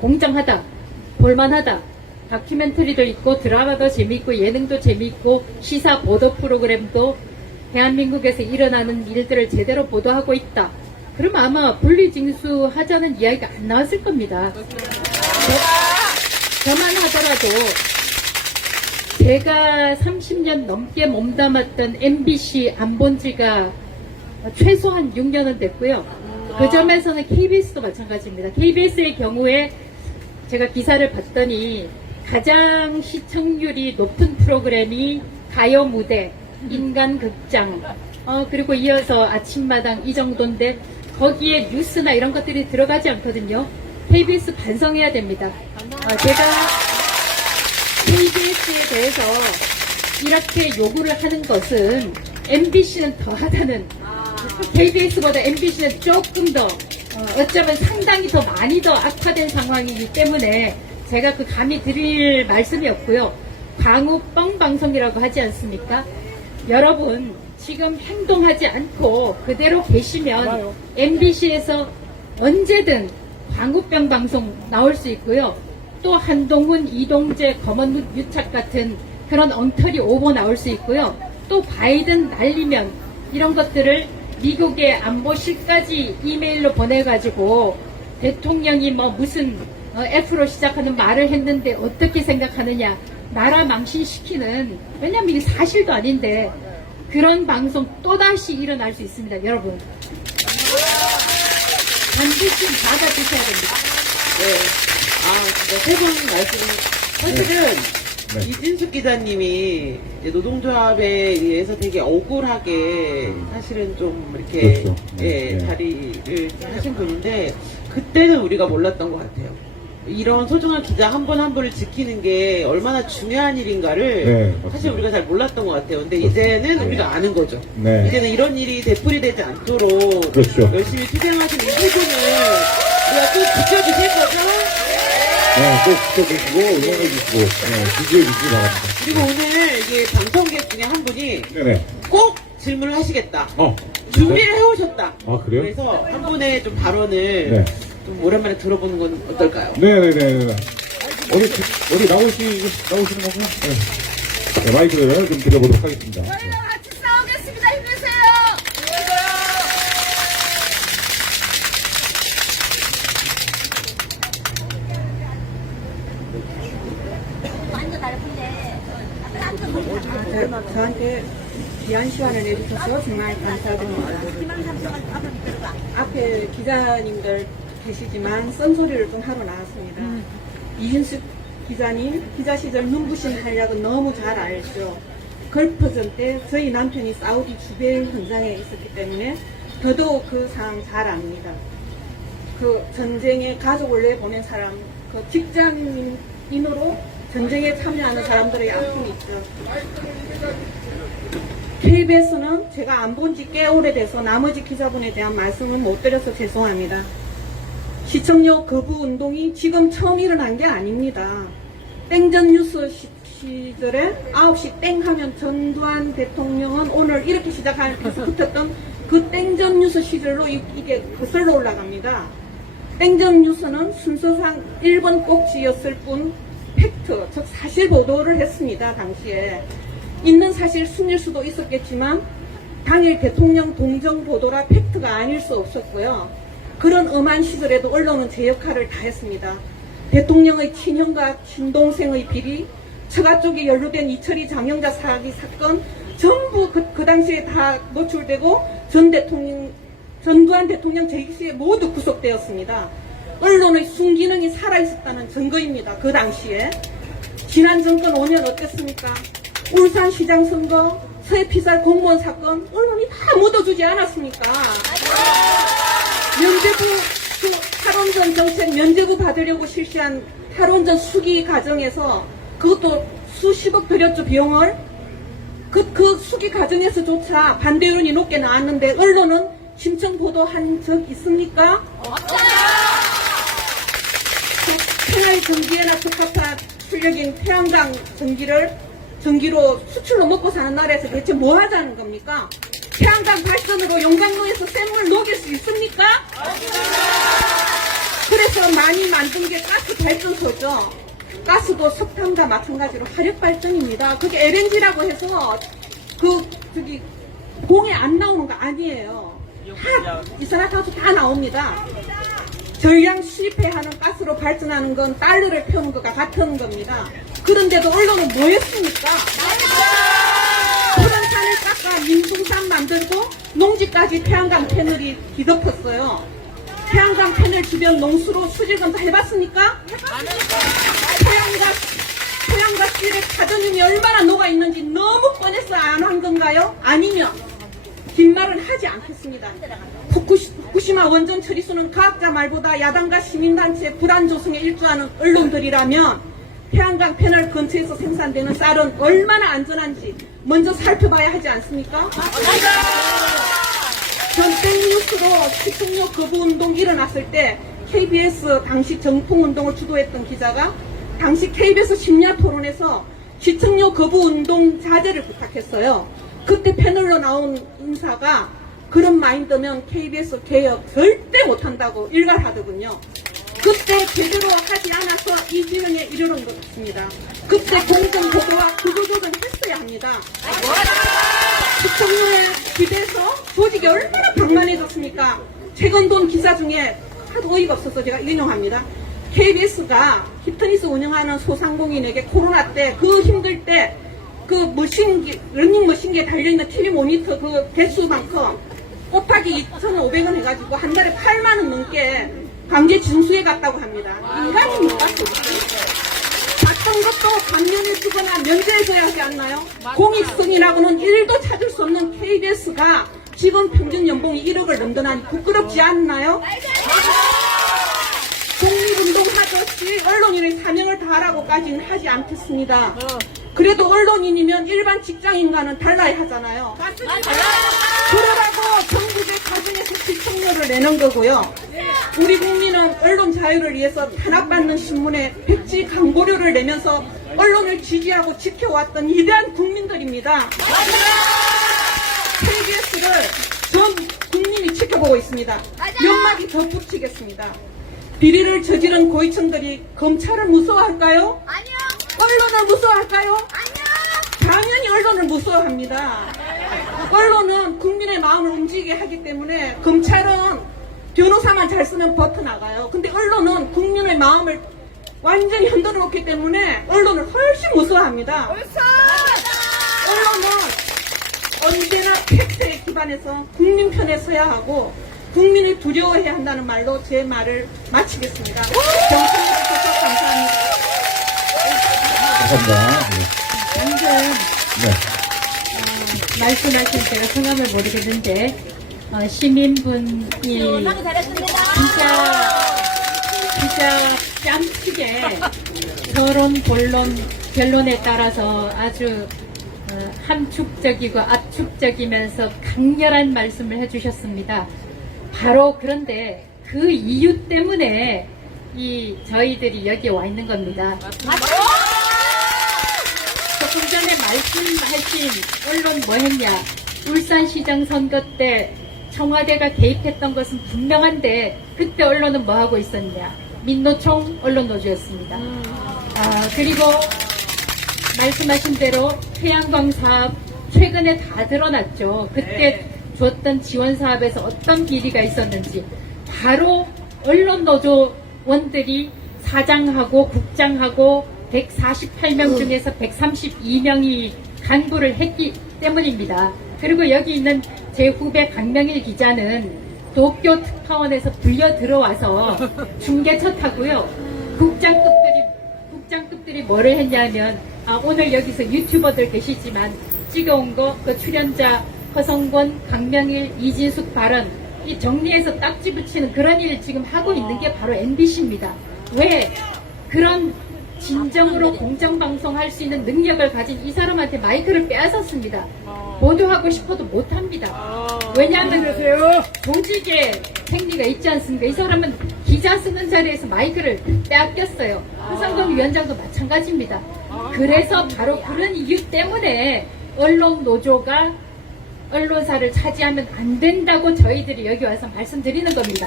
공정하다, 볼만하다, 다큐멘터리도 있고 드라마도 재미있고 예능도 재미있고 시사 보도 프로그램도 대한민국에서 일어나는 일들을 제대로 보도하고 있다. 그럼 아마 분리징수 하자는 이야기가 안 나왔을 겁니다. 저만 하더라도 제가 30년 넘게 몸담았던 MBC 안 본 지가 최소한 6년은 됐고요. 그 점에서는 KBS도 마찬가지입니다. KBS의 경우에 제가 기사를 봤더니 가장 시청률이 높은 프로그램이 가요 무대, 인간극장, 그리고 이어서 아침마당 이 정도인데 거기에 뉴스나 이런 것들이 들어가지 않거든요. KBS 반성해야 됩니다. 제가 KBS에 대해서 이렇게 요구를 하는 것은 MBC는 더 하다는 KBS보다 MBC는 조금 더 어쩌면 상당히 더 많이 더 악화된 상황이기 때문에 제가 그 감히 드릴 말씀이 없고요. 광우 뻥 방송이라고 하지 않습니까? 여러분 지금 행동하지 않고 그대로 계시면 MBC에서 언제든 광우병 방송 나올 수 있고요. 또 한동훈, 이동재, 검언 유착 같은 그런 엉터리 오보 나올 수 있고요. 또 바이든 날리면 이런 것들을 미국의 안보실까지 이메일로 보내가지고 대통령이 뭐 무슨 F로 시작하는 말을 했는데 어떻게 생각하느냐 나라 망신시키는 왜냐면 이게 사실도 아닌데 그런 방송 또다시 일어날 수 있습니다. 여러분 반드시 받아주셔야 됩니다. 네. 진짜 세 번 말씀을 사실은 이진숙 기자님이 이제 노동조합에 의해서 되게 억울하게 사실은 좀 이렇게 그렇죠. 자리를 하신 분인데 그때는 우리가 몰랐던 것 같아요. 이런 소중한 기자 한 분 한 분을 지키는 게 얼마나 중요한 일인가를 사실 우리가 잘 몰랐던 것 같아요. 근데 이제는 우리가 아는 거죠. 이제는 이런 일이 되풀이되지 않도록 그렇죠. 열심히 투쟁하시는 이 세 분을 우리가 꼭 지켜주실 거죠? 네, 꼭 지켜주시고 응원해주시고 지지해주시기 바랍니다. 그리고 오늘 이게 방청객 중에 한 분이 네네. 꼭 질문을 하시겠다. 어. 준비를 해오셨다. 아, 그래요? 그래서 한 분의 좀 발언을 네. 좀 오랜만에 들어보는 건 어떨까요? 네네네. 어디 나오시는 거구나? 네. 네, 마이크를 좀 드려보도록 하겠습니다. 같이 싸우겠습니다. 힘내세요. 저한테 귀한 시간을 내주셔서 정말 감사드립니다. 앞에 기자님들 계시지만 썬소리를 좀 하러 나왔습니다. 이윤숙 기자님, 기자 시절 눈부신 활약은 너무 잘 알죠. 걸프전 때 저희 남편이 사우디 주변 현장에 있었기 때문에 더더욱 그 상황 잘 압니다. 그 전쟁에 가족을 내보낸 사람, 그 직장인으로 전쟁에 참여하는 사람들의 아픔이 있죠. KBS는 제가 안 본 지 꽤 오래돼서 나머지 기자분에 대한 말씀은 못 드려서 죄송합니다. 시청료 거부 운동이 지금 처음 일어난 게 아닙니다. 땡전 뉴스 시절에 9시 땡 하면 전두환 대통령은 오늘 이렇게 시작해서 붙었던 그 땡전 뉴스 시절로 이게 거슬러 올라갑니다. 땡전 뉴스는 순서상 1번 꼭지였을 뿐 팩트, 즉 사실 보도를 했습니다. 당시에 있는 사실 숨길 수도 있었겠지만 당일 대통령 동정 보도라 팩트가 아닐 수 없었고요. 그런 엄한 시절에도 언론은 제 역할을 다했습니다. 대통령의 친형과 친동생의 비리, 처가 쪽에 연루된 이철희 장영자 사기 사건 전부 그 당시에 다 노출되고 전두환 대통령 재기시에 모두 구속되었습니다. 언론의 순기능이 살아있었다는 증거입니다. 그 당시에. 지난 정권 5년 어땠습니까? 울산시장 선거, 서해피살 공무원 사건 언론이 다 묻어주지 않았습니까? 면제부 탈원전 정책 면제부 받으려고 실시한 탈원전 수기 과정에서 그것도 수십억 들였죠. 비용을. 그 수기 과정에서조차 반대 여론이 높게 나왔는데 언론은 심층 보도한 적 있습니까? 생활 전기에나 적합한 출력인 태양광 전기로 수출로 먹고 사는 나라에서 대체 뭐 하자는 겁니까? 태양광 발전으로 용광로에서 샘을 녹일 수 있습니까? 그래서 많이 만든 게 가스 발전소죠. 가스도 석탄과 마찬가지로 화력 발전입니다. 그게 LNG라고 해서 공에 안 나오는 거 아니에요. 다 이산화탄소 다 나옵니다. 전량 실패하는 가스로 발전하는 건 달러를 펴는 것과 같은 겁니다. 그런데도 언론은 뭐 했습니까? 소방산을 깎아 민둥산 만들고 농지까지 태양광 패널이 뒤덮었어요. 태양광 패널 주변 농수로 수질 검사 해봤습니까? 태양가스의 가전임이 얼마나 녹아있는지 너무 뻔해서 안 한 건가요? 아니면 긴 말은 하지 않겠습니다. 후쿠시마 원전 처리수는 과학자 말보다 야당과 시민단체 불안 조성에 일조하는 언론들이라면 태양광 패널 근처에서 생산되는 쌀은 얼마나 안전한지 먼저 살펴봐야 하지 않습니까? 전땡뉴스로 시청료 거부 운동이 일어났을 때 KBS 당시 정통운동을 주도했던 기자가 당시 KBS 심야 토론에서 시청료 거부 운동 자제를 부탁했어요. 그때 패널로 나온 인사가 그런 마인드면 KBS 개혁 절대 못한다고 일갈하더군요. 그때 제대로 하지 않아서 이 지경에 이르는 것 같습니다. 그때 공정보도와 구조조정 했어야 합니다. 시청료에 기대서 조직이 얼마나 방만해졌습니까? 최건돈 기사 중에 하도 어이가 없어서 제가 인용합니다. KBS가 히트니스 운영하는 소상공인에게 코로나 때 그 힘들 때 그 러닝머신기에 달려있는 TV 모니터 그 개수만큼 곱하기 2,500원 해가지고 한 달에 8만원 넘게 강제 징수해 갔다고 합니다. 인간입니까? 봤던 것도 감면해주거나 면제해줘야 하지 않나요? 공익성이라고는 1도 찾을 수 없는 KBS가 직원 평균 연봉이 1억을 넘더나니 부끄럽지 않나요? 독립운동하듯이 언론인의 사명을 다하라고까지는 하지 않겠습니다. 그래도 언론인이면 일반 직장인과는 달라야 하잖아요. 그러라고 정부의 가정에서 시청료를 내는 거고요. 우리 국민은 언론 자유를 위해서 탄압받는 신문에 백지 광고료를 내면서 언론을 지지하고 지켜왔던 위대한 국민들입니다. KBS를 전 국민이 지켜보고 있습니다. 몇 마디 더 붙이겠습니다. 비리를 저지른 고위층들이 검찰을 무서워할까요? 아니요. 언론을 무서워할까요? 아니요. 당연히 언론을 무서워합니다. 언론은 국민의 마음을 움직이게 하기 때문에 검찰은 변호사만 잘 쓰면 버텨나가요. 근데 언론은 국민의 마음을 완전히 흔들어 놓기 때문에 언론을 훨씬 무서워합니다. 언론은 언제나 팩트에 기반해서 국민 편에 서야 하고 국민을 두려워해야 한다는 말로 제 말을 마치겠습니다. 정신을 주셔서 감사합니다. 감사합니다. 방금 말씀하신 제가 성함을 모르겠는데 시민분이 진짜 짱치게 서론 변론에 따라서 아주 함축적이고 압축적이면서 강렬한 말씀을 해주셨습니다. 바로 그런데 그 이유 때문에 저희들이 여기에 와 있는 겁니다. 조금 전에 말씀하신 언론 뭐 했냐. 울산시장 선거 때 청와대가 개입했던 것은 분명한데 그때 언론은 뭐 하고 있었냐. 민노총 언론노조였습니다. 그리고 말씀하신 대로 태양광 사업 최근에 다 드러났죠. 그때 줬던 지원 사업에서 어떤 비리가 있었는지 바로 언론노조원들이 사장하고 국장하고 148명 중에서 132명이 간부를 했기 때문입니다. 그리고 여기 있는 제 후배 강명일 기자는 도쿄 특파원에서 불려 들어와서 중계차 타고요. 국장급들이 뭐를 했냐면 오늘 여기서 유튜버들 계시지만 찍어온 거 그 출연자 허성권, 강명일, 이진숙 발언 이 정리해서 딱지 붙이는 그런 일을 지금 하고 있는 게 바로 MBC입니다. 왜 그런 진정으로 공정방송할 수 있는 능력을 가진 이 사람한테 마이크를 빼앗았습니다. 보도하고 싶어도 못합니다. 왜냐하면 조직의 생리가 있지 않습니까? 이 사람은 기자 쓰는 자리에서 마이크를 빼앗겼어요. 허성권 위원장도 마찬가지입니다. 그래서 바로 그런 이유 때문에 언론노조가 언론사를 차지하면 안 된다고 저희들이 여기 와서 말씀드리는 겁니다.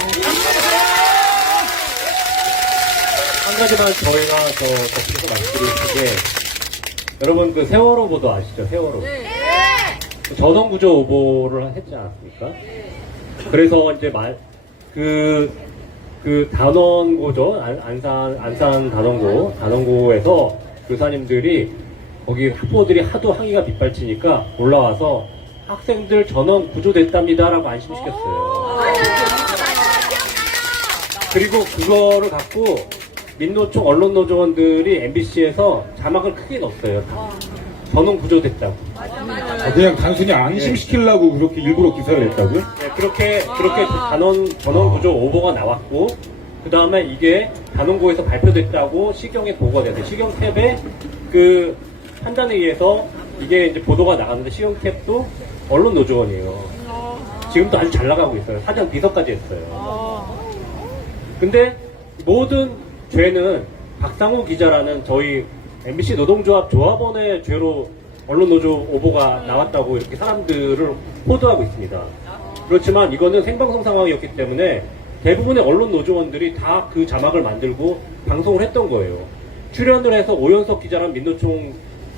한 가지만 저희가 덧붙여서 말씀드리는 게 여러분 그 세월호 보도 아시죠? 세월호. 전원구조 오보를 했지 않았습니까? 그래서 이제 그 단원고죠. 안산 단원고에서 교사님들이 거기 학부모들이 하도 항의가 빗발치니까 올라와서 학생들 전원 구조됐답니다라고 안심시켰어요. 그리고 그거를 갖고 민노총 언론노조원들이 MBC에서 자막을 크게 넣었어요. 전원 구조됐다고. 그냥 단순히 안심시키려고 그렇게 일부러 기사를 냈다고요? 네, 그렇게 전원 구조 오보가 나왔고, 그 다음에 이게 단원고에서 발표됐다고 시경에 보고가 됐어요. 시경 탭에 그 판단에 의해서 이게 이제 보도가 나갔는데 시경 탭도 언론 노조원이에요. 지금도 아주 잘 나가고 있어요. 사전 비서까지 했어요. 근데 모든 죄는 박상우 기자라는 저희 MBC 노동조합 조합원의 죄로 언론노조 오보가 나왔다고 이렇게 사람들을 호도하고 있습니다. 그렇지만 이거는 생방송 상황이었기 때문에 대부분의 언론노조원들이 다 그 자막을 만들고 방송을 했던 거예요. 출연을 해서 오연석 기자랑 민노총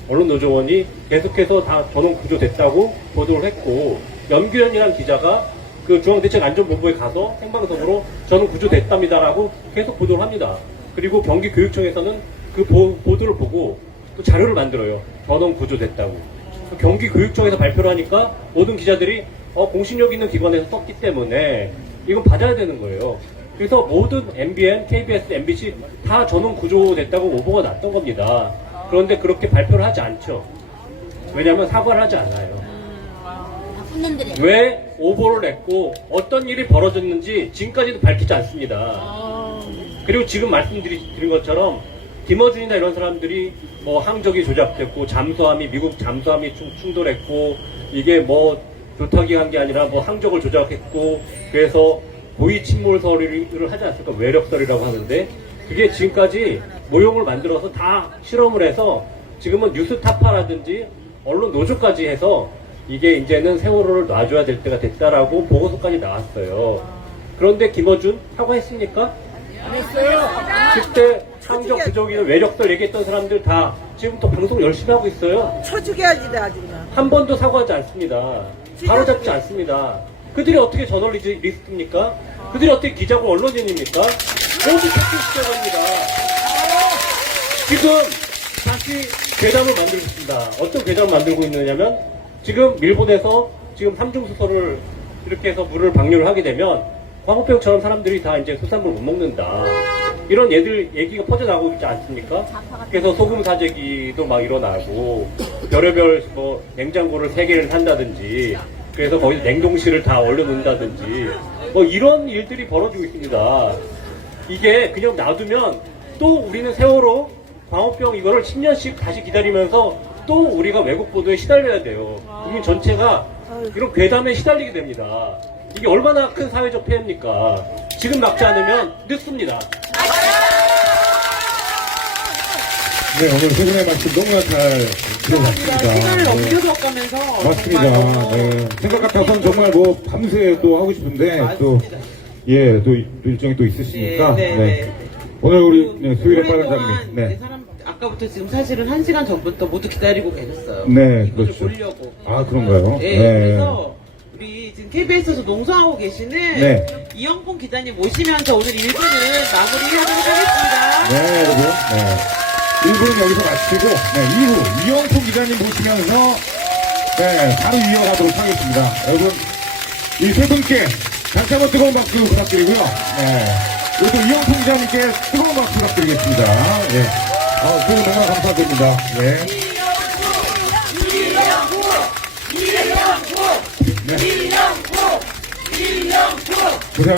언론노조원이 계속해서 다 전원 구조됐다고 보도를 했고, 염규현이라는 기자가 그 중앙대책안전본부에 가서 생방송으로 전원 구조됐답니다라고 계속 보도를 합니다. 그리고 경기교육청에서는 그 보도를 보고 또 자료를 만들어요. 전원 구조됐다고. 경기교육청에서 발표를 하니까 모든 기자들이 공신력 있는 기관에서 썼기 때문에 이건 받아야 되는 거예요. 그래서 모든 MBN, KBS, MBC 다 전원 구조됐다고 오보가 났던 겁니다. 그런데 그렇게 발표를 하지 않죠. 왜냐하면 사과를 하지 않아요. 왜 오보를 냈고 어떤 일이 벌어졌는지 지금까지도 밝히지 않습니다. 그리고 지금 말씀드린 것처럼 김어준이나 이런 사람들이 뭐 항적이 조작됐고 잠수함이 미국 잠수함이 충돌했고 이게 뭐 교탁이 한 게 아니라 뭐 항적을 조작했고 그래서 고의 침몰설을 하지 않습니까? 외력설이라고 하는데 그게 지금까지 모형을 만들어서 다 실험을 해서 지금은 뉴스타파라든지 언론 노조까지 해서 이게 이제는 세월호를 놔줘야 될 때가 됐다라고 보고서까지 나왔어요. 그런데 김어준 사과했습니까? 안 했어요. 그때 항적 부족이나 외력설 얘기했던 사람들 다 지금부터 방송 열심히 하고 있어요. 쳐죽여야지 돼 아주 그냥. 한 번도 사과하지 않습니다. 바로잡지 않습니다. 그들이 어떻게 저널리스트입니까? 그들이 어떻게 기자고 언론인입니까? 모두 팩트 시작합니다. 지금 다시 괴담을 만들고 있습니다. 어떤 괴담을 만들고 있느냐면 지금 일본에서 지금 삼중수소를 이렇게 해서 물을 방류를 하게 되면 광우병처럼 사람들이 다 이제 수산물 못 먹는다. 이런 얘기가 퍼져나오고 있지 않습니까? 그래서 소금 사재기도 막 일어나고 별의별 뭐 냉장고를 3개를 산다든지 그래서 거기서 냉동실을 다 얼려놓는다든지 뭐 이런 일들이 벌어지고 있습니다. 이게 그냥 놔두면 또 우리는 세월호 광우병 이거를 10년씩 다시 기다리면서 또 우리가 외국 보도에 시달려야 돼요. 국민 전체가 이런 괴담에 시달리게 됩니다. 이게 얼마나 큰 사회적 폐해입니까? 지금 막지 않으면 늦습니다. 네, 오늘 세 분의 말씀 너무나 잘 들어봤습니다. 시간을 네. 넘겨줬다면서 맞습니다. 정말 너무 네. 생각 같아서는 정말 뭐 밤새 또 하고 싶은데 또 맞습니다. 예, 또 일정이 또 있으시니까. 네, 네, 네. 오늘 우리 네, 수일의 오랫동안 빠른장님. 네. 사람 아까부터 지금 사실은 1시간 전부터 모두 기다리고 계셨어요. 네, 이거를 그렇죠. 보려고. 아, 그런가요? 네, 그래서 우리 지금 KBS에서 농성하고 계시는 네. 이영풍 기자님 모시면서 오늘 1부는 마무리하도록 하겠습니다. 네, 여러분. 네. 1부는 여기서 마치고, 네, 2부, 이영풍 기자님 모시면서, 네, 바로 이어가도록 하겠습니다. 여러분, 이 세 분께 다시 한번 뜨거운 박수 부탁드리고요. 네. 그리고 또 이영풍 기자님께 뜨거운 박수 부탁드리겠습니다. 예. 두 분 너무 감사드립니다. 예. 네. 고생